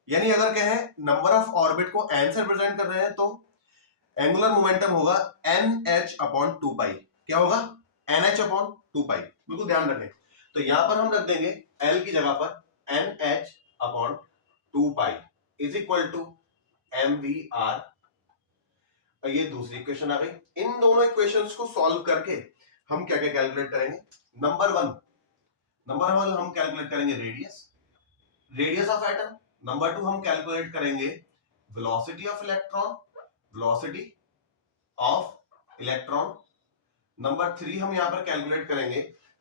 यानी अगर कहें नंबर ऑफ ऑर्बिट को n से रिप्रेजेंट कर रहे हैं तो एंगुलर मोमेंटम होगा nh/2 पाई। क्या होगा, nh/2 पाई। बिल्कुल ध्यान रखें। तो यहां पर हम रख देंगे L की जगह पर nh/2 pi is equal to mvr। ये दूसरी इक्वेशन आ गई। इन दोनों इक्वेशंस को सॉल्व करके हम क्या क्या कैलकुलेट करेंगे। नंबर वन हम कैलकुलेट करेंगे रेडियस ऑफ एटम। नंबर 2 हम कैलकुलेट करेंगे वेलोसिटी ऑफ इलेक्ट्रॉन। नंबर 3 हम यहां पर कैलकुलेट करेंगे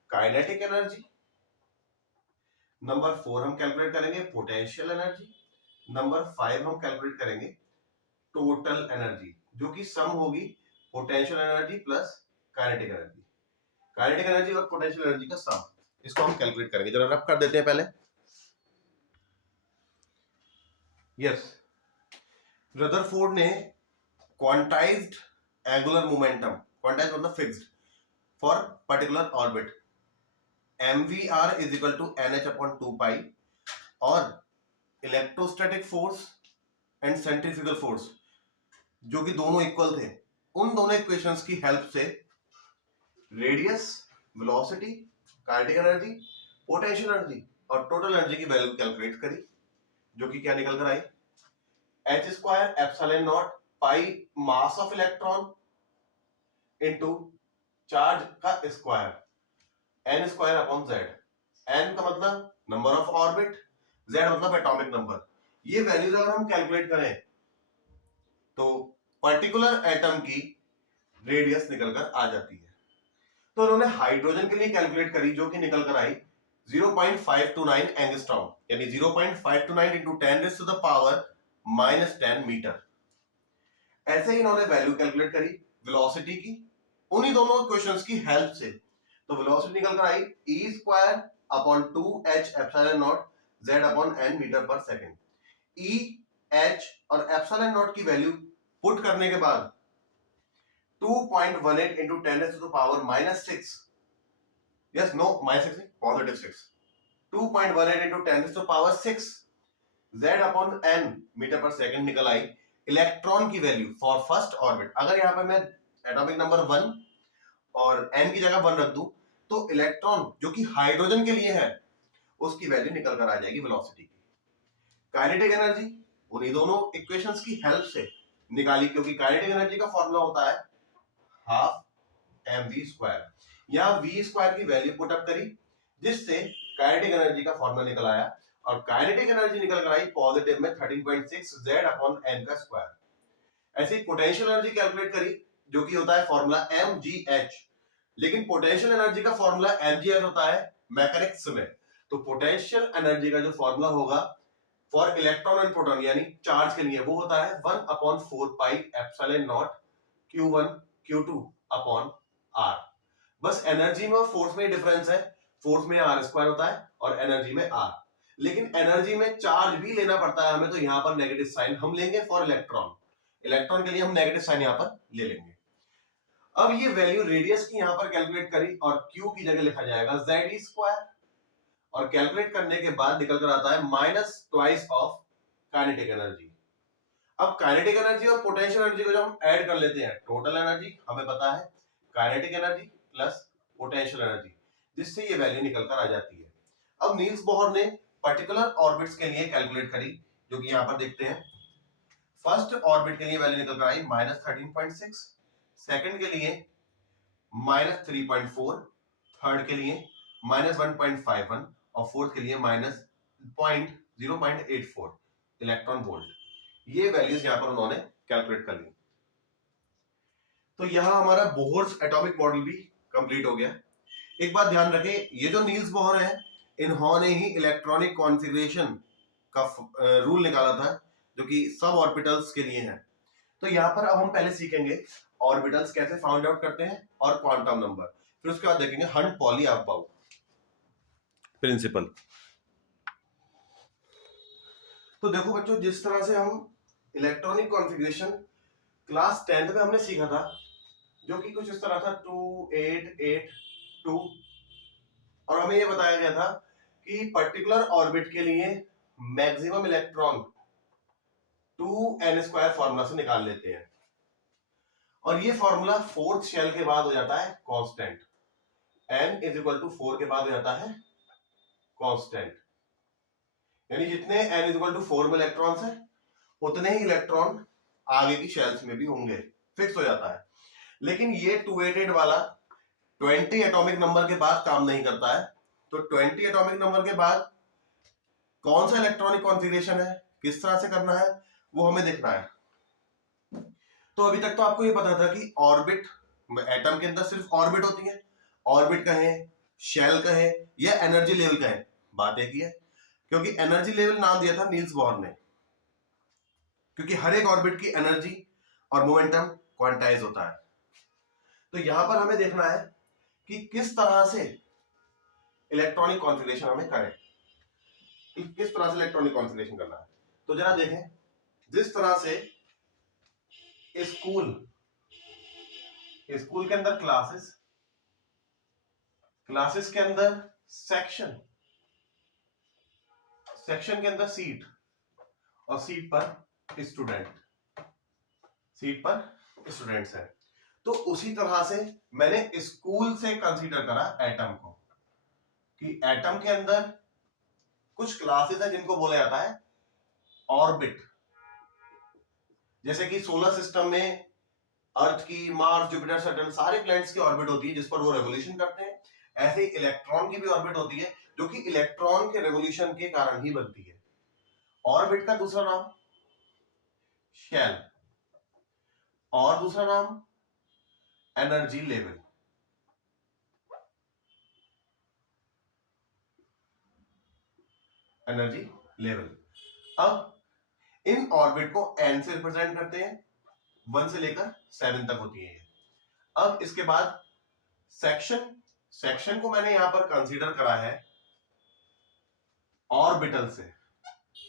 काइनेटिक एनर्जी। नंबर 4 हम कैलकुलेट करेंगे पोटेंशियल एनर्जी। नंबर 5 हम कैलकुलेट करेंगे टोटल एनर्जी, जो कि सम होगी potential energy plus kinetic energy और पोटेंशियल एनर्जी का सम। इसको हम कैलकुलेट करेंगे। जरा रफ कर देते हैं पहले। यस, रदरफोर्ड ने क्वांटाइज्ड एंगुलर मोमेंटम, क्वांटाइज्ड मतलब fixed, for particular orbit mvr is equal to nh/2 pi, और electrostatic force and centrifugal force जो कि दोनों इक्वल थे, उन दोनों इक्वेशंस की हेल्प से radius, velocity, kinetic energy, potential energy और टोटल एनर्जी की वैल्यू कैलकुलेट करी, जो कि क्या निकल कर आई, h² pi mass of electron into charge का स्क्वायर n² z। n का मतलब नंबर ऑफ ऑर्बिट, z मतलब एटॉमिक नंबर। ये वैल्यूज अगर हम कैलकुलेट करें तो पर्टिकुलर एटम की रेडियस निकलकर आ जाती है। तो उन्होंने हाइड्रोजन के लिए कैलकुलेट करी, जो कि निकल कर आई 0.529 एंगस्ट्रॉम, यानी 0.529 into 10⁻⁻10 मीटर। ऐसे ही इन्होंने वैल्यू कैलकुलेट करी वेलोसिटी की, उन्हीं दोनों इक्वेशंस की हेल्प से। तो वेलोसिटी निकल कर आई E²/2h/0 z/n मीटर पर सेकेंड। E, h और ε0 की वैल्यू पुट करने के बाद 2.18 into 10⁻⁻6, yes no -6 नहीं, +6 2.18 into 10⁶ Z upon n metre पर सेकंड निकल आई इलेक्ट्रॉन की वैल्यू फॉर फर्स्ट ऑर्बिट। अगर यहाँ पर मैं एटॉमिक नंबर 1 और n की जगह 1 रख दूं तो इलेक्ट्रॉन जो कि हाइड्रोजन के लिए है उसकी वैल्यू निकल कर आ जाएगी वेलोसिटी की। काइनेटिक एनर्जी उन्हीं दोनों इक्वेशंस की हेल्प से निकाली, क्योंकि काइनेटिक एनर्जी का फॉर्मूला होता है हाफ mv²। यहां v² की वैल्यू पुट अप करी जिससे काइनेटिक एनर्जी का फॉर्मूला निकल आया, और काइनेटिक एनर्जी निकल कर आई पॉजिटिव में 13.6 Z अपॉन n का स्क्वायर। ऐसे पोटेंशियल एनर्जी कैलकुलेट करी जो कि होता है फॉर्मूला mgh, लेकिन पोटेंशियल एनर्जी का फॉर्मूला mgh होता है मैकेनिक्स में। तो पोटेंशियल एनर्जी का जो फॉर्मूला होगा फॉर इलेक्ट्रॉन एंड प्रोटॉन यानी चार्ज के लिए वो होता है 1/4 pi epsilon not q1 q2 upon r। बस एनर्जी में और फोर्स में डिफरेंस है, फोर्स में r² होता है और एनर्जी में r, लेकिन एनर्जी में चार्ज भी लेना पड़ता है हमें, तो यहां पर नेगेटिव साइन हम लेंगे फॉर इलेक्ट्रॉन। इलेक्ट्रॉन के लिए हम नेगेटिव साइन यहां पर ले लेंगे। अब ये वैल्यू रेडियस की यहां पर कैलकुलेट करी और q की जगह लिखा जाएगा Ze², और कैलकुलेट करने के बाद निकल कर आता है minus twice of kinetic energy. अब काइनेटिक एनर्जी और पोटेंशियल एनर्जी को जब हम ऐड कर लेते हैं, टोटल एनर्जी हमें पता है kinetic energy plus potential energy, जिससे ये वैल्यू निकल कर आ जाती है। अब नील्स बोहर ने पर्टिकुलर ऑर्बिट्स के लिए कैलकुलेट करी, जो कि यहां पर देखते हैं। फर्स्ट ऑर्बिट के लिए वैल्यू निकल कर आई -13.6, सेकंड के लिए -3.4, थर्ड के लिए -1.51 और फोर्थ के लिए -0.84 इलेक्ट्रॉन वोल्ट। ये वैल्यूज यहां पर उन्होंने कैलकुलेट कर ली। तो यहां हमारा बोहर्स एटॉमिक मॉडल भी कंप्लीट हो गया। एक बात ध्यान रखें, ये जो नील्स बोहर है इन्होंने ही इलेक्ट्रॉनिक कॉन्फ़िगरेशन का रूल निकाला था जो कि सब ऑर्बिटल्स के लिए है। तो यहां पर अब हम पहले सीखेंगे ऑर्बिटल्स कैसे फाइंड आउट करते हैं और क्वांटम नंबर, फिर उसके बाद देखेंगे हंट-पॉली-अबाउ प्रिंसिपल। तो देखो बच्चों, जिस तरह से हम इलेक्ट्रॉनिक कॉन्फ़िगरेशन क्लास 10th में हमने सीखा था, जो कि कुछ इस तरह था 2 8 8 2, और हमें यह बताया गया था कि पर्टिकुलर ऑर्बिट के लिए मैक्सिमम इलेक्ट्रॉन 2n² फॉर्मूला से निकाल लेते हैं, और ये फॉर्मूला फोर्थ शेल के बाद हो जाता है कांस्टेंट। n = 4 के बाद हो जाता है कांस्टेंट, यानी जितने n = 4 में इलेक्ट्रॉन्स हैं उतने ही इलेक्ट्रॉन आगे की शेल्स में भी होंगे, फिक्स हो जाता है। लेकिन ये 288 वाला 20 एटॉमिक नंबर के बाद काम नहीं करता है। तो 20 एटॉमिक नंबर के बाद कौन सा इलेक्ट्रॉनिक कॉन्फ़िगरेशन है, किस तरह से करना है, वो हमें देखना है। तो अभी तक तो आपको ये पता था कि ऑर्बिट, एटम के अंदर सिर्फ ऑर्बिट होती है, ऑर्बिट कहें, शेल कहें या एनर्जी लेवल कहें, बात एक ही है, क्योंकि एनर्जी लेवल नाम दिया था नील्स बोहर ने, क्योंकि हर एक ऑर्बिट की एनर्जी और मोमेंटम क्वांटाइज होता है। तो यहां पर हमें देखना है कि किस तरह से इलेक्ट्रॉनिक कॉन्फ़िगरेशन हमें करें, किस तरह से इलेक्ट्रॉनिक कॉन्फ़िगरेशन करना है। तो जरा देखें, जिस तरह से स्कूल के अंदर क्लासेस के अंदर सेक्शन के अंदर सीट, और सीट पर स्टूडेंट्स हैं, तो उसी तरह से मैंने स्कूल से कंसीडर करा एटम को, कि एटम के अंदर कुछ क्लासेस है जिनको बोला जाता है ऑर्बिट। जैसे कि सोलर सिस्टम में अर्थ की, मार्स, जुपिटर, सैटर्न सारे प्लैनेट्स की ऑर्बिट होती है जिस पर वो रेवोल्यूशन करते हैं। ऐसे ही इलेक्ट्रॉन की भी ऑर्बिट होती है जो कि इलेक्ट्रॉन के रेवोल्यूशन के कारण ही बनती है। ऑर्बिट का दूसरा नाम शेल, और दूसरा नाम एनर्जी लेवल। अब इन ऑर्बिट को n से रिप्रेजेंट करते हैं, 1 से लेकर 7 तक होती है। अब इसके बाद सेक्शन को मैंने यहां पर कंसीडर करा है ऑर्बिटल से,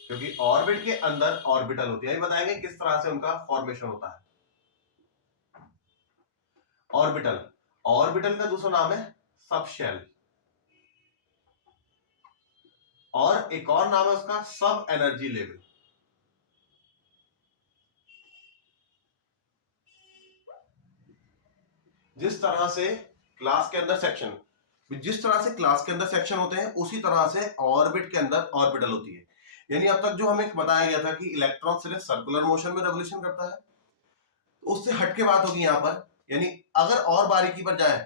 क्योंकि ऑर्बिट के अंदर ऑर्बिटल होती है। बताएंगे किस तरह से उनका फॉर्मेशन होता है। ऑर्बिटल का दूसरा नाम है सबशेल। और एक और नाम है उसका सब एनर्जी लेवल। जिस तरह से क्लास के अंदर सेक्शन, जिस तरह से क्लास के अंदर सेक्शन होते हैं उसी तरह से ऑर्बिट के अंदर ऑर्बिटल होती है। यानी अब तक जो हमें बताया गया था कि इलेक्ट्रॉन सिर्फ सर्कुलर मोशन में रेवोल्यूशन करता है, तो उससे हटके बात होगी यहां पर। यानी अगर और बारीकी पर जाए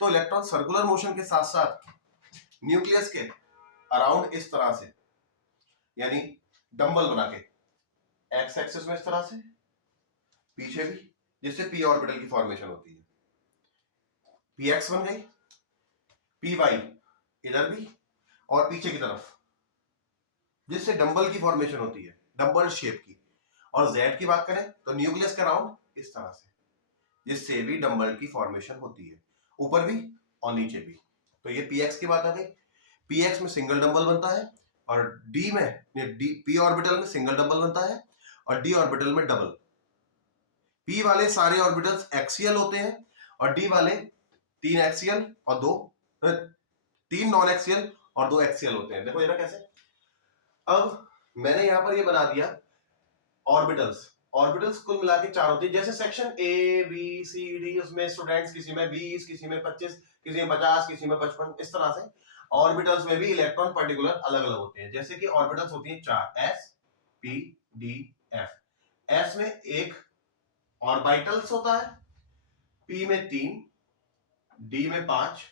तो इलेक्ट्रॉन सर्कुलर मोशन के साथ साथ न्यूक्लियस के अराउंड इस तरह से, यानी डंबल बना के एक्स एक्सिस में इस तरह से, पीछे भी, जिससे पी ऑर्बिटल की फॉर्मेशन होती है। पी एक्स बन गई, पी वाई इधर भी और पीछे की तरफ, जिससे डंबल की फॉर्मेशन होती है, डंबल शेप की। और जेड की बात करें तो न्यूक्लियस के अराउंड इस तरह से, जिससे भी डंबल की फॉर्मेशन होती है, ऊपर भी और नीचे भी। तो ये पी एक्स की बात आ गई। पी एक्स में सिंगल डंबल बनता है और डी में, पी ऑर्बिटल में सिंगल डंबल बनता है और डी ऑर्बिटल में डबल। पी वाले सारे ऑर्बिटल्स एक्सियल होते हैं और डी वाले 3 एक्सियल और 3 नॉन एक्सियल और 2 एक्सियल होते हैं। देखो जरा कैसे। अब मैंने यहां पर ये बना दिया ऑर्बिटल्स। ऑर्बिटल्स कुल मिला के 4 होती है। जैसे section A B C D, उसमें स्टूडेंट्स किसी में 20, किसी में 25, किसी में 50, किसी में 55, इस तरह से ऑर्बिटल्स में भी इलेक्ट्रॉन पर्टिकुलर अलग अलग होते हैं। जैसे कि ऑर्बिटल्स होती हैं 4, S P D F. S में एक ऑर्बिटल्स होता है, पी में 3, डी में 5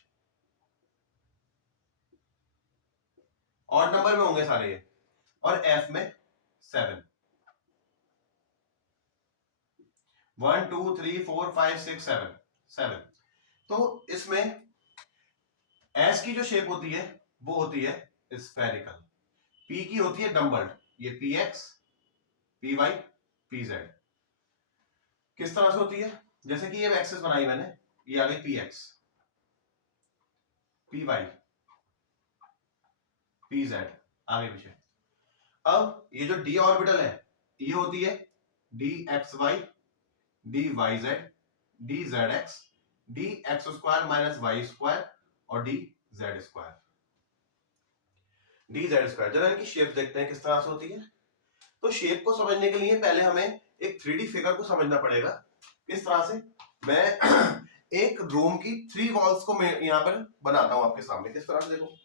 और नंबर में होंगे सारे ये, और एफ में 7। 1 2 3 4 5 6 7। तो इसमें एस की जो शेप होती है वो होती है स्फेरिकल, पी की होती है डम्बल्ड, ये p x, p y, p z. किस तरह से होती है? जैसे कि ये एक्सेस बनाई मैंने, ये आ गई p x, p y, p z, आगे पीछे। अब ये जो डी ऑर्बिटल है ये होती है d x y, d y z, d z x, d x square minus y square और d z square, d z square. जरा इनकी शेप देखते हैं किस तरह से होती है। तो शेप को समझने के लिए पहले हमें एक 3D फिगर को समझना पड़ेगा। किस तरह से? मैं एक रूम की 3 वॉल्स को मैं यहां पर बनाता हूं आपके सामने। किस तरह से? देखो,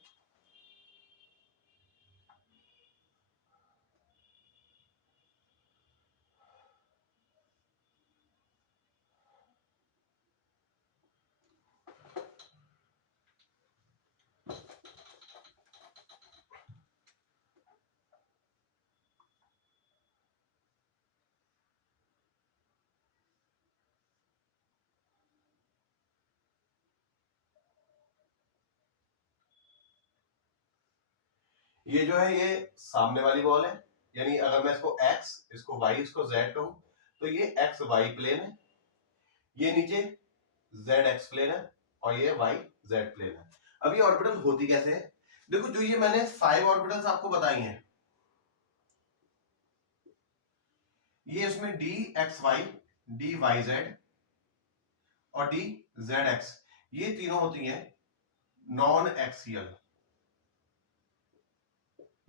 ये जो है ये सामने वाली वॉल है। यानी अगर मैं इसको x, इसको y, इसको z कहूं तो ये एक्स वाई प्लेन है, ये नीचे जेड एक्स प्लेन है और ये वाई जेड प्लेन है। अब ये ऑर्बिटल होती कैसे है? देखो, जो ये मैंने 5 ऑर्बिटल्स आपको बताई हैं, ये इसमें d x y, d y z और डी जेड एक्स, ये तीनों होती हैं नॉन एक्सियल।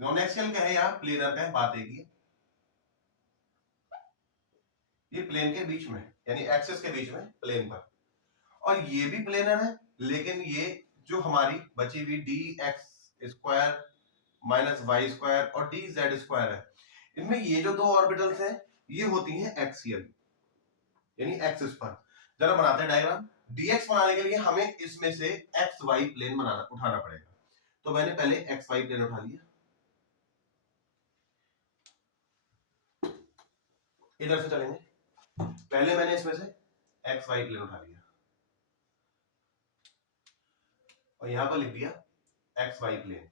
नॉन एक्सियल क्या है? यहाँ प्लेनर का है, बात एक ही है। ये प्लेन के बीच में, यानी एक्सिस के बीच में, प्लेन पर। और ये भी प्लेनर है, लेकिन ये जो हमारी बची हुई d x square minus y square और डी जेड स्क्वायर है, इनमें ये जो 2 ऑर्बिटल्स हैं ये होती हैं एक्सियल, यानी एक्सिस पर। जरा बनाते हैं डायग्राम। डीएक्स बनाने के लिए हमें इसमें से एक्स वाई प्लेन बनाना उठाना पड़ेगा। तो मैंने पहले एक्स वाई प्लेन उठा लिया, इधर से चलेंगे। पहले मैंने इसमें से एक्स वाई प्लेन उठा लिया और यहां पर लिख दिया एक्स वाई प्लेन।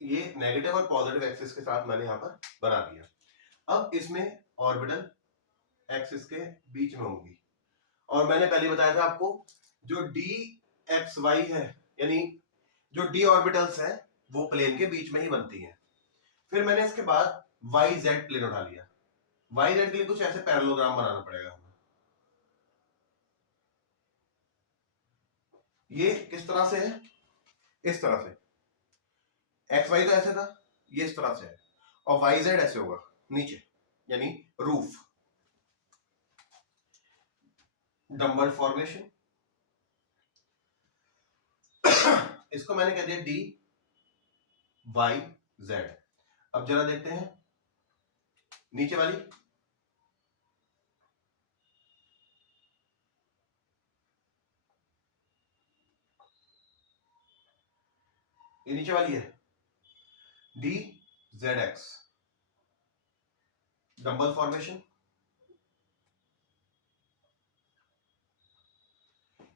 ये नेगेटिव और पॉजिटिव एक्सिस के साथ मैंने यहां पर बना दिया। अब इसमें ऑर्बिटल एक्सिस के बीच में होंगी। और मैंने पहले बताया था आपको, जो डी एक्स वाई है, यानी जो डी ऑर्बिटल्स है वो प्लेन के बीच में ही बनती हैं। फिर मैंने इसके बाद वाई जेड प्लेन उठा लिया। वाई जेड के लिए कुछ ऐसे पैरेललोग्राम बनाना पड़ेगा हमें। ये किस तरह से है? इस तरह से। एक्स वाई तो ऐसे था, ये इस तरह से है, और वाई जेड ऐसे होगा नीचे, यानी रूफ। डंबल फॉर्मेशन, इसको मैंने कह दिया डी वाई जेड। अब जरा देखते हैं नीचे वाली, ये नीचे वाली है D z x, dumbbell formation.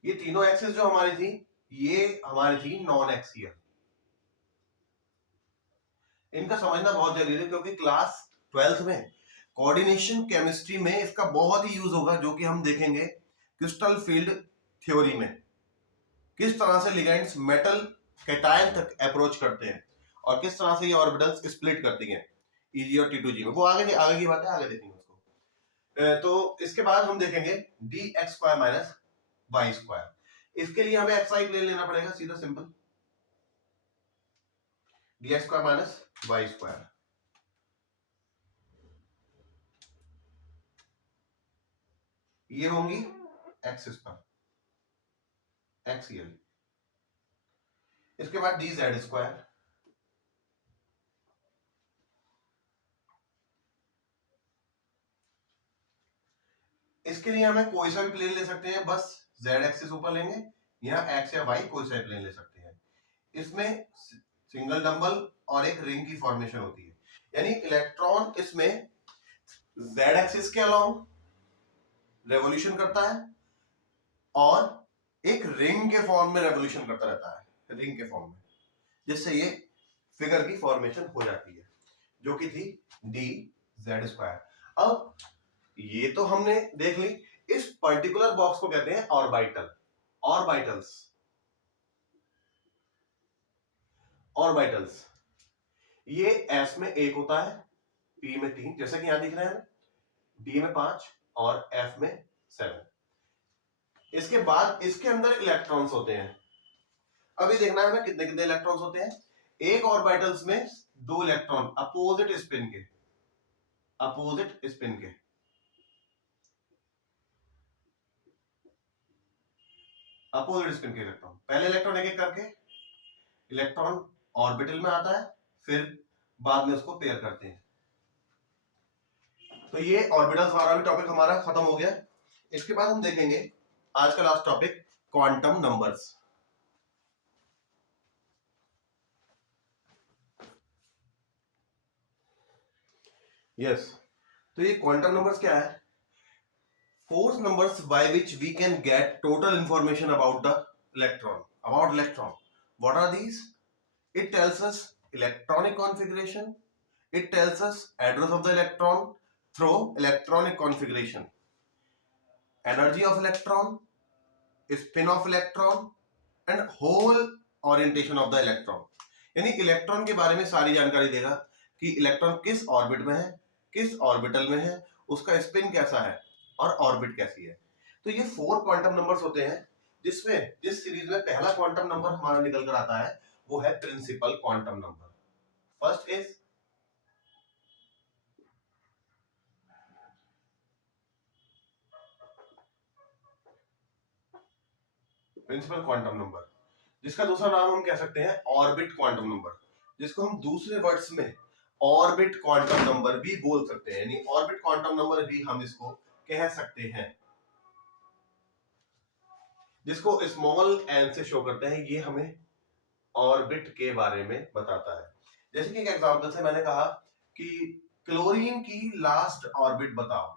ये तीनों एक्सेस जो हमारी थी, ये हमारी थी नॉन एक्सियल। इनका समझना बहुत जरूरी है, क्योंकि क्लास 12th में कोऑर्डिनेशन केमिस्ट्री में इसका बहुत ही यूज होगा, जो कि हम देखेंगे क्रिस्टल फील्ड थ्योरी में किस तरह से लिगेंड्स मेटल कैटायन तक अप्रोच करते हैं और किस तरह से ये ऑर्बिटल्स स्प्लिट करती हैं Eg और T2G में। वो आगे की बात है, आगे देखेंगे उसको। तो इसके बाद हम देखेंगे d x square minus y square. इसके लिए हमें एक्स प्लेन लेना पड़ेगा, सीधा simple, d x square minus y square. ये होंगी एक्स स्क्वायर एक्सियल। इसके बाद डी जेड स्क्वायर, इसके लिए हमें कोई सा भी प्लेन ले सकते हैं, बस जेड एक्सिस ऊपर लेंगे, यहाँ एक्स या वाई कोई सा भी प्लेन ले सकते हैं। इसमें सिंगल डंबल और एक रिंग की फॉर्मेशन होती है, यानी इलेक्ट्रॉन इसमें जेड एक्सिस के अलोंग रेवोल्यूशन करता है और एक रिंग के फॉर्म में रेवोल्यूशन करता रहता है, रिंग के फॉर्म में, जिससे ये फिगर की फॉर्मेशन हो जाती है, जो कि थी डी जेड स्क्वायर। अब ये तो हमने देख ली, इस पर्टिकुलर बॉक्स को कहते हैं ऑर्बिटल, ऑर्बिटल्स, ऑर्बिटल्स। ये एस में 1 होता है, पी में 3, जैसा कि यहां दिख रहे हैं, डी में 5 और एफ में 7। इसके बाद इसके अंदर इलेक्ट्रॉन्स होते हैं। अभी देखना है हमें कितने कितने इलेक्ट्रॉन्स होते हैं। एक ऑर्बिटल्स में 2 इलेक्ट्रॉन अपोजिट स्पिन के, अपोजिट स्पिन के, अपोजिट स्पिन के इलेक्ट्रॉन, पहले इलेक्ट्रॉन एक एक करके इलेक्ट्रॉन ऑर्बिटल में आता है, फिर बाद में उसको पेयर करते हैं। तो ये ऑर्बिटल्स वाला भी टॉपिक हमारा खत्म हो गया। इसके बाद हम देखेंगे आज का last topic, quantum numbers. Yes, तो ये क्वांटम नंबर्स क्या है? Four numbers by which we can get total information about the electron, about electron. What are these? It tells us electronic configuration, it tells us address of the electron through electronic configuration, energy of electron, spin of electron and whole orientation of the electron। यानी electron के बारे में सारी जानकारी देगा कि electron किस orbit में है, किस ऑर्बिटल में है, उसका स्पिन कैसा है और ऑर्बिट कैसी है। तो ये 4 क्वांटम नंबर्स होते हैं, जिसमें जिस सीरीज में पहला क्वांटम नंबर हमारा निकल कर आता है वो है principal quantum number. First is principal quantum number, जिसका दूसरा नाम हम कह सकते हैं ऑर्बिट क्वांटम नंबर, जिसको हम दूसरे वर्ड्स में ऑर्बिट क्वांटम नंबर भी बोल सकते हैं, यानी ऑर्बिट क्वांटम नंबर भी हम इसको कह सकते हैं, जिसको स्मॉल एन से शो करते हैं। ये हमें ऑर्बिट के बारे में बताता है। जैसे कि एक एग्जांपल से मैंने कहा कि क्लोरीन की लास्ट ऑर्बिट बताओ,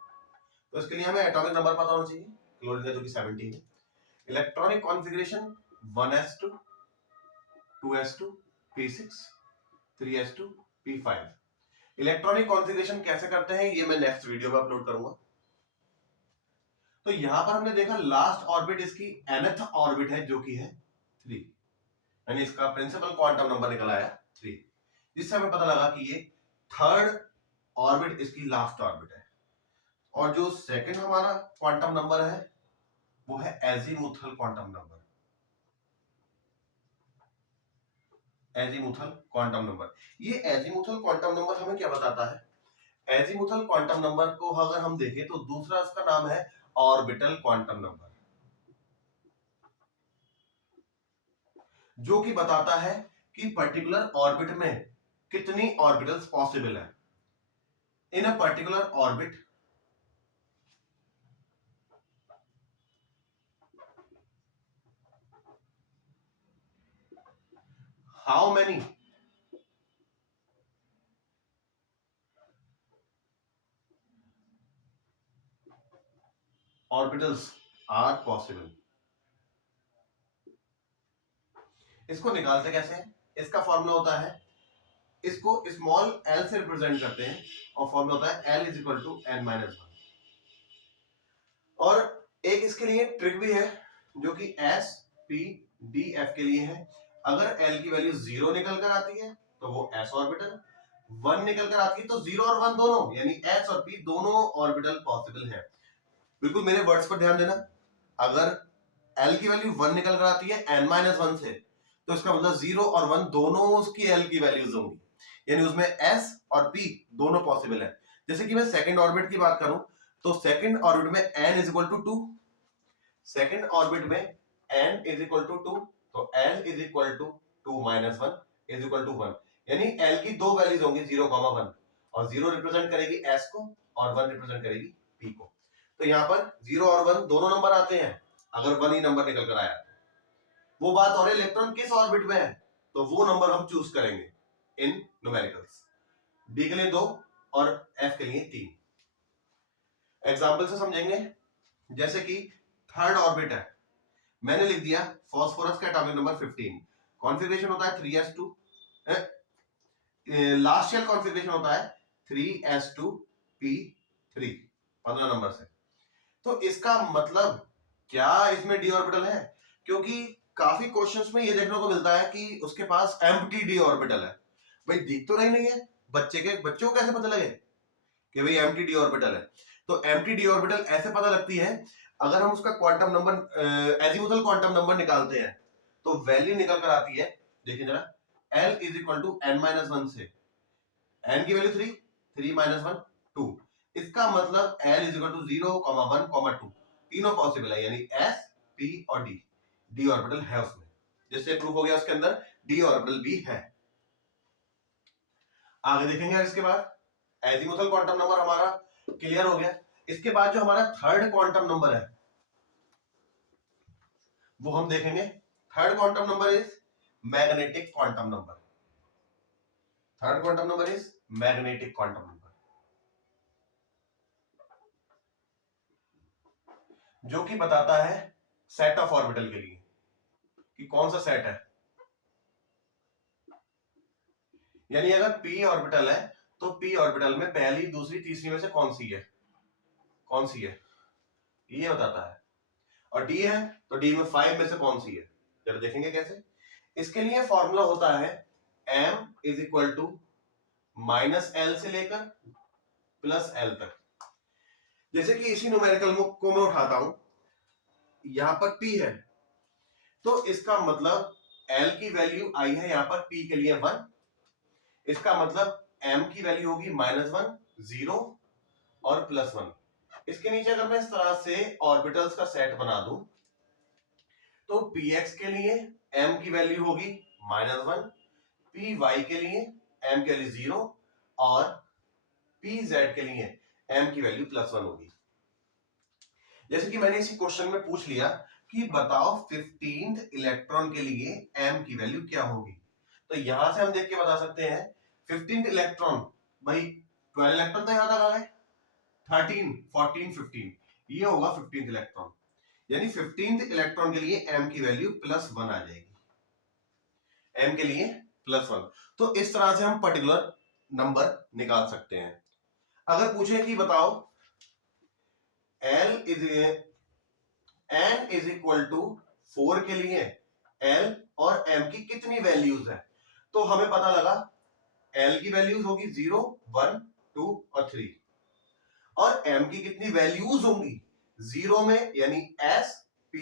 तो इसके लिए हमें एटॉमिक नंबर पता होना चाहिए। क्लोरीन का जो कि 17 है। Electronic configuration 1s2 2s2 p6 3s2 p5। Electronic configuration कैसे करते हैं ये मैं नेक्स्ट वीडियो में अपलोड करूंगा। तो यहां पर हमने देखा लास्ट ऑर्बिट इसकी nth ऑर्बिट है, जो कि है 3, यानी इसका प्रिंसिपल क्वांटम नंबर निकल आया 3, जिससे हमें पता लगा कि ये थर्ड ऑर्बिट इसकी लास्ट ऑर्बिट है। और जो सेकंड हमारा क्वांटम नंबर है वो है azimuthal quantum number. Azimuthal quantum number. ये एजीमुथल क्वांटम नंबर हमें क्या बताता है? एजीमुथल क्वांटम नंबर को अगर हम देखें तो दूसरा इसका नाम है ऑर्बिटल क्वांटम नंबर, जो कि बताता है कि पर्टिकुलर ऑर्बिट में कितनी ऑर्बिटल्स पॉसिबल है। In a particular orbit how many orbitals are possible. इसको निकालते कैसे हैं? इसका फॉर्मूला होता है, इसको स्मॉल एल से रिप्रेजेंट करते हैं और फॉर्मूला होता है l is equal to n minus one. और एक इसके लिए ट्रिक भी है जो कि एस पी डी एफ के लिए है। अगर एल की वैल्यू 0 निकल कर आती है तो वो एस ऑर्बिटल, 1 निकल कर आती है तो 0 और 1 दोनों यानी एस और पी दोनों ऑर्बिटल पॉसिबल है। बिल्कुल मेरे वर्ड्स पर ध्यान देना। अगर एल की वैल्यू 1 निकल कर आती है n माइनस वन से, तो इसका मतलब 0 और 1 दोनों उसकी एल की वैल्यूज होंगी, यानी उसमें एस और पी दोनों पॉसिबल है। जैसे कि मैं सेकंड ऑर्बिट की बात करूं तो सेकंड ऑर्बिट में n is equal to 2, second orbit में n इज इक्वल टू 2, तो l is equal to 2 minus 1 is equal to 1, यानी l की दो वैल्यूज होंगी 0,1 और 0 रिप्रेजेंट करेगी s को और 1 रिप्रेजेंट करेगी p को। तो यहाँ पर 0 और 1 दोनों नंबर आते हैं, अगर 1 ही नंबर निकल कर आया। वो बात और है इलेक्ट्रॉन किस ऑर्बिट में है, तो वो नंबर हम चूज करेंगे इन न्यूमेरिकल्स। डी के लिए 2 और एफ के लिए 3। एग्जाम्पल से समझेंगे। जैसे कि थर्ड ऑर्बिट है, मैंने लिख दिया फास्फोरस का एटॉमिक नंबर 15, कॉन्फ़िगरेशन होता है 3s2, लास्ट शेल कॉन्फ़िगरेशन होता है 3s2p3, 15 नंबर से। तो इसका मतलब क्या इसमें डी ऑर्बिटल है? क्योंकि काफी क्वेश्चंस में ये देखने को मिलता है कि उसके पास एम्प्टी डी ऑर्बिटल है। भाई दिख तो नहीं है, बच्चों को कैसे पता लगे कि भाई एम्प्टी डी ऑर्बिटल है? तो एम्प्टी डी ऑर्बिटल ऐसे पता लगती है अगर हम उसका quantum number azimuthal quantum number निकालते हैं तो वैल्यू निकल कर आती है, देखिए जरा, L is equal to n minus one से n की वैल्यू 3, 3 माइनस 1 2। इसका मतलब L इज इक्वल टू 0, 1, 2 तीनों पॉसिबल है, यानी S, P और D, डी ऑर्बिटल है उसमें। जिससे प्रूफ हो गया उसके अंदर डी ऑर्बिटल भी है। आगे देखेंगे इसके बाद एजीमुथल क्वांटम नंबर हमारा क्लियर हो गया। इसके बाद जो हमारा थर्ड क्वांटम नंबर है वो हम देखेंगे। Third quantum number is magnetic quantum number. Third quantum number is magnetic quantum number, जो कि बताता है सेट ऑफ ऑर्बिटल के लिए कि कौन सा सेट है। यानी अगर p ऑर्बिटल है तो p ऑर्बिटल में पहली, दूसरी, तीसरी में से कौन सी है, ये बताता है। और d है तो d में 5 में से कौन सी है, जरा देखेंगे कैसे। इसके लिए फॉर्मूला होता है m is equal to minus l से लेकर प्लस एल तक। जैसे कि इसी न्यूमेरिकल को मैं उठाता हूं, यहां पर p है तो इसका मतलब l की वैल्यू आई है यहां पर p के लिए 1, इसका मतलब m की वैल्यू होगी -1, 0 और +1। इसके नीचे अगर मैं इस तरह से ऑर्बिटल्स का सेट बना दूं तो px के लिए m की वैल्यू होगी -1, py के लिए m की वैल्यू 0 और pz के लिए m की वैल्यू +1 होगी। जैसे कि मैंने इसी क्वेश्चन में पूछ लिया कि बताओ 15th इलेक्ट्रॉन के लिए m की वैल्यू क्या होगी, तो यहां से हम देख के बता सकते हैं 15th इलेक्ट्रॉन, भाई 12 इलेक्ट्रॉन तो यहां तक आ गए, 13, 14, 15, ये होगा 15th इलेक्ट्रॉन, यानी 15th इलेक्ट्रॉन के लिए m की वैल्यू +1 आ जाएगी, m के लिए +1। तो इस तरह से हम पर्टिकुलर नंबर निकाल सकते हैं। अगर पूछे कि बताओ n इज इक्वल टू 4 के लिए l और m की कितनी वैल्यूज है, तो हमें पता लगा l की वैल्यूज होगी 0, 1, 2 और 3 और m की कितनी वैल्यूज होंगी 0 में, यानी s, p,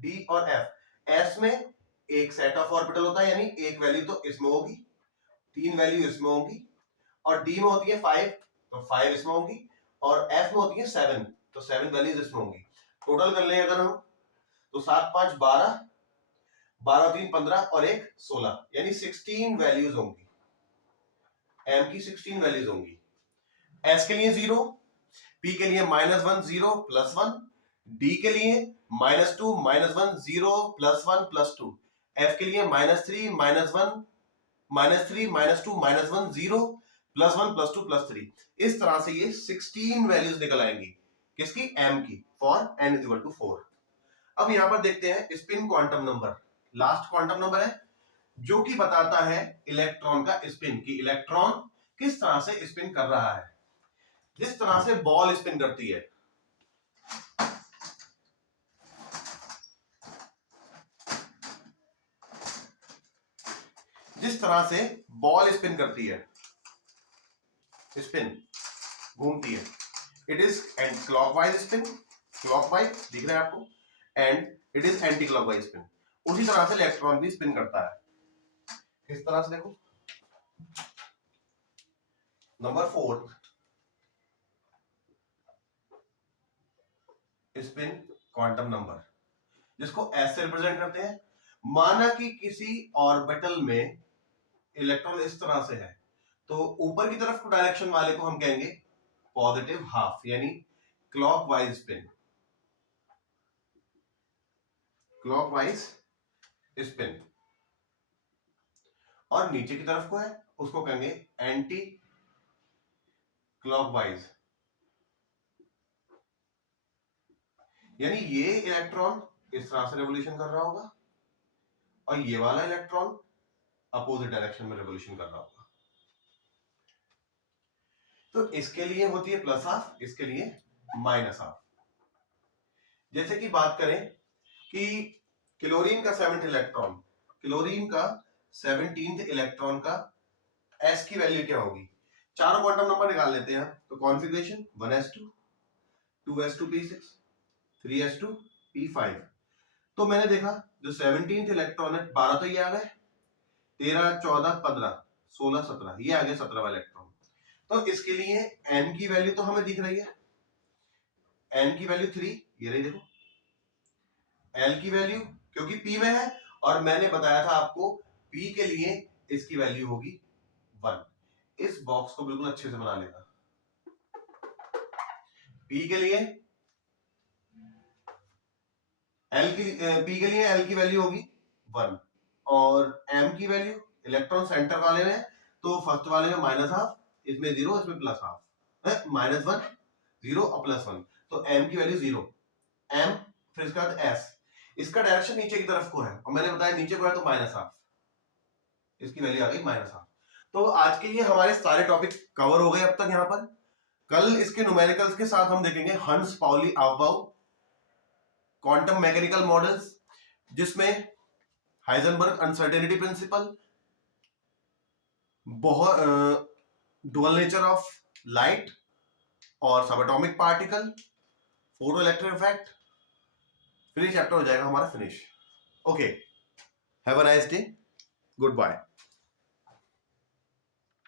d और f। s में एक सेट ऑफ ऑर्बिटल होता है, यानी एक वैल्यू तो इसमें होगी, 3 वैल्यू इसमें होगी, और डी में होती है 5 तो 5 इसमें होगी, और एफ में होती है 7 तो 7 वैल्यूज इसमें होंगी। टोटल कर लें अगर हम तो 7 5 12, 12 3 15 और एक 16, यानी 16 वैल्यूज होंगी, एम की 16 वैल्यूज होंगी। एस के लिए 0, पी के लिए -1 0 +1, डी के लिए -2 -1 0 +1 +2, एफ के लिए -3 -1 -3 -2 -1 0 +1 +2 +3। इस तरह से ये 16 वैल्यूज निकल आएंगी, किसकी, एम की, फॉर n = 4। अब यहां पर देखते हैं spin quantum number, last quantum number है जो कि बताता है इलेक्ट्रॉन का स्पिन, की इलेक्ट्रॉन किस तरह से स्पिन कर रहा है। जिस तरह से बॉल स्पिन करती है, जिस तरह से बॉल स्पिन करती है, स्पिन घूमती है, it is and clockwise spin, clockwise दिख रहा है आपको, and it is anti clockwise spin. उसी तरह से इलेक्ट्रॉन भी स्पिन करता है। किस तरह से, देखो नंबर 4 स्पिन क्वांटम नंबर, जिसको एस से रिप्रेजेंट करते हैं। माना कि किसी ऑर्बिटल में इलेक्ट्रॉन इस तरह से है, तो ऊपर की तरफ डायरेक्शन वाले को हम कहेंगे पॉजिटिव हाफ, यानी क्लॉकवाइज स्पिन, क्लॉकवाइज स्पिन। और नीचे की तरफ को है उसको कहेंगे एंटी क्लॉकवाइज, यानी ये इलेक्ट्रॉन इस तरह से रेवोल्यूशन कर रहा होगा और ये वाला इलेक्ट्रॉन अपोजिट डायरेक्शन में रेवोल्यूशन कर रहा होगा। तो इसके लिए होती है प्लस हाफ, इसके लिए माइनस हाफ। जैसे कि बात करें कि क्लोरीन का 7th इलेक्ट्रॉन, क्लोरीन का 17th इलेक्ट्रॉन का s की वैल्यू क्या होगी। चारों क्वांटम नंबर निकाल लेते हैं। तो कॉन्फ़िगरेशन 1s2 2s2p6 3s2p5। तो मैंने देखा जो 17th इलेक्ट्रॉन है 12 तो ये आ गए, 13 14 15 16 17 ये आ गए 17वां इलेक्ट्रॉन। तो इसके लिए n की वैल्यू तो हमें दिख रही है, n की वैल्यू 3 ये रही, देखो l की वैल्यू क्योंकि p में है और मैंने बताया था आपको p के लिए इसकी वैल्यू होगी 1। इस बॉक्स को बिल्कुल अच्छे से बना लेना। p के लिए p के लिए l की वैल्यू होगी 1 और m की वैल्यू इलेक्ट्रॉन सेंटर वाले में तो फर्स्ट वाले में माइनस हाफ, इसमें 0 इसमें प्लस हाफ, -1 0 और +1, तो m की वैल्यू 0, m फिर इसके बाद s, इसका डायरेक्शन नीचे की तरफ को है और मैंने बताया नीचे को है तो माइनस हाफ, इसकी वैल्यू आ गई माइनस हाफ। तो आज के ये हमारे सारे टॉपिक कवर हो गए अब तक। यहाँ पर कल इसके न्यूमेरिकल्स के साथ हम देखेंगे Hund's Pauli aufbau quantum mechanical models, जिसमें Heisenberg uncertainty principle, dual nature of light और subatomic particle, photo electric effect, फिर चैप्टर हो जाएगा हमारा finish. Okay, have a nice day, good bye.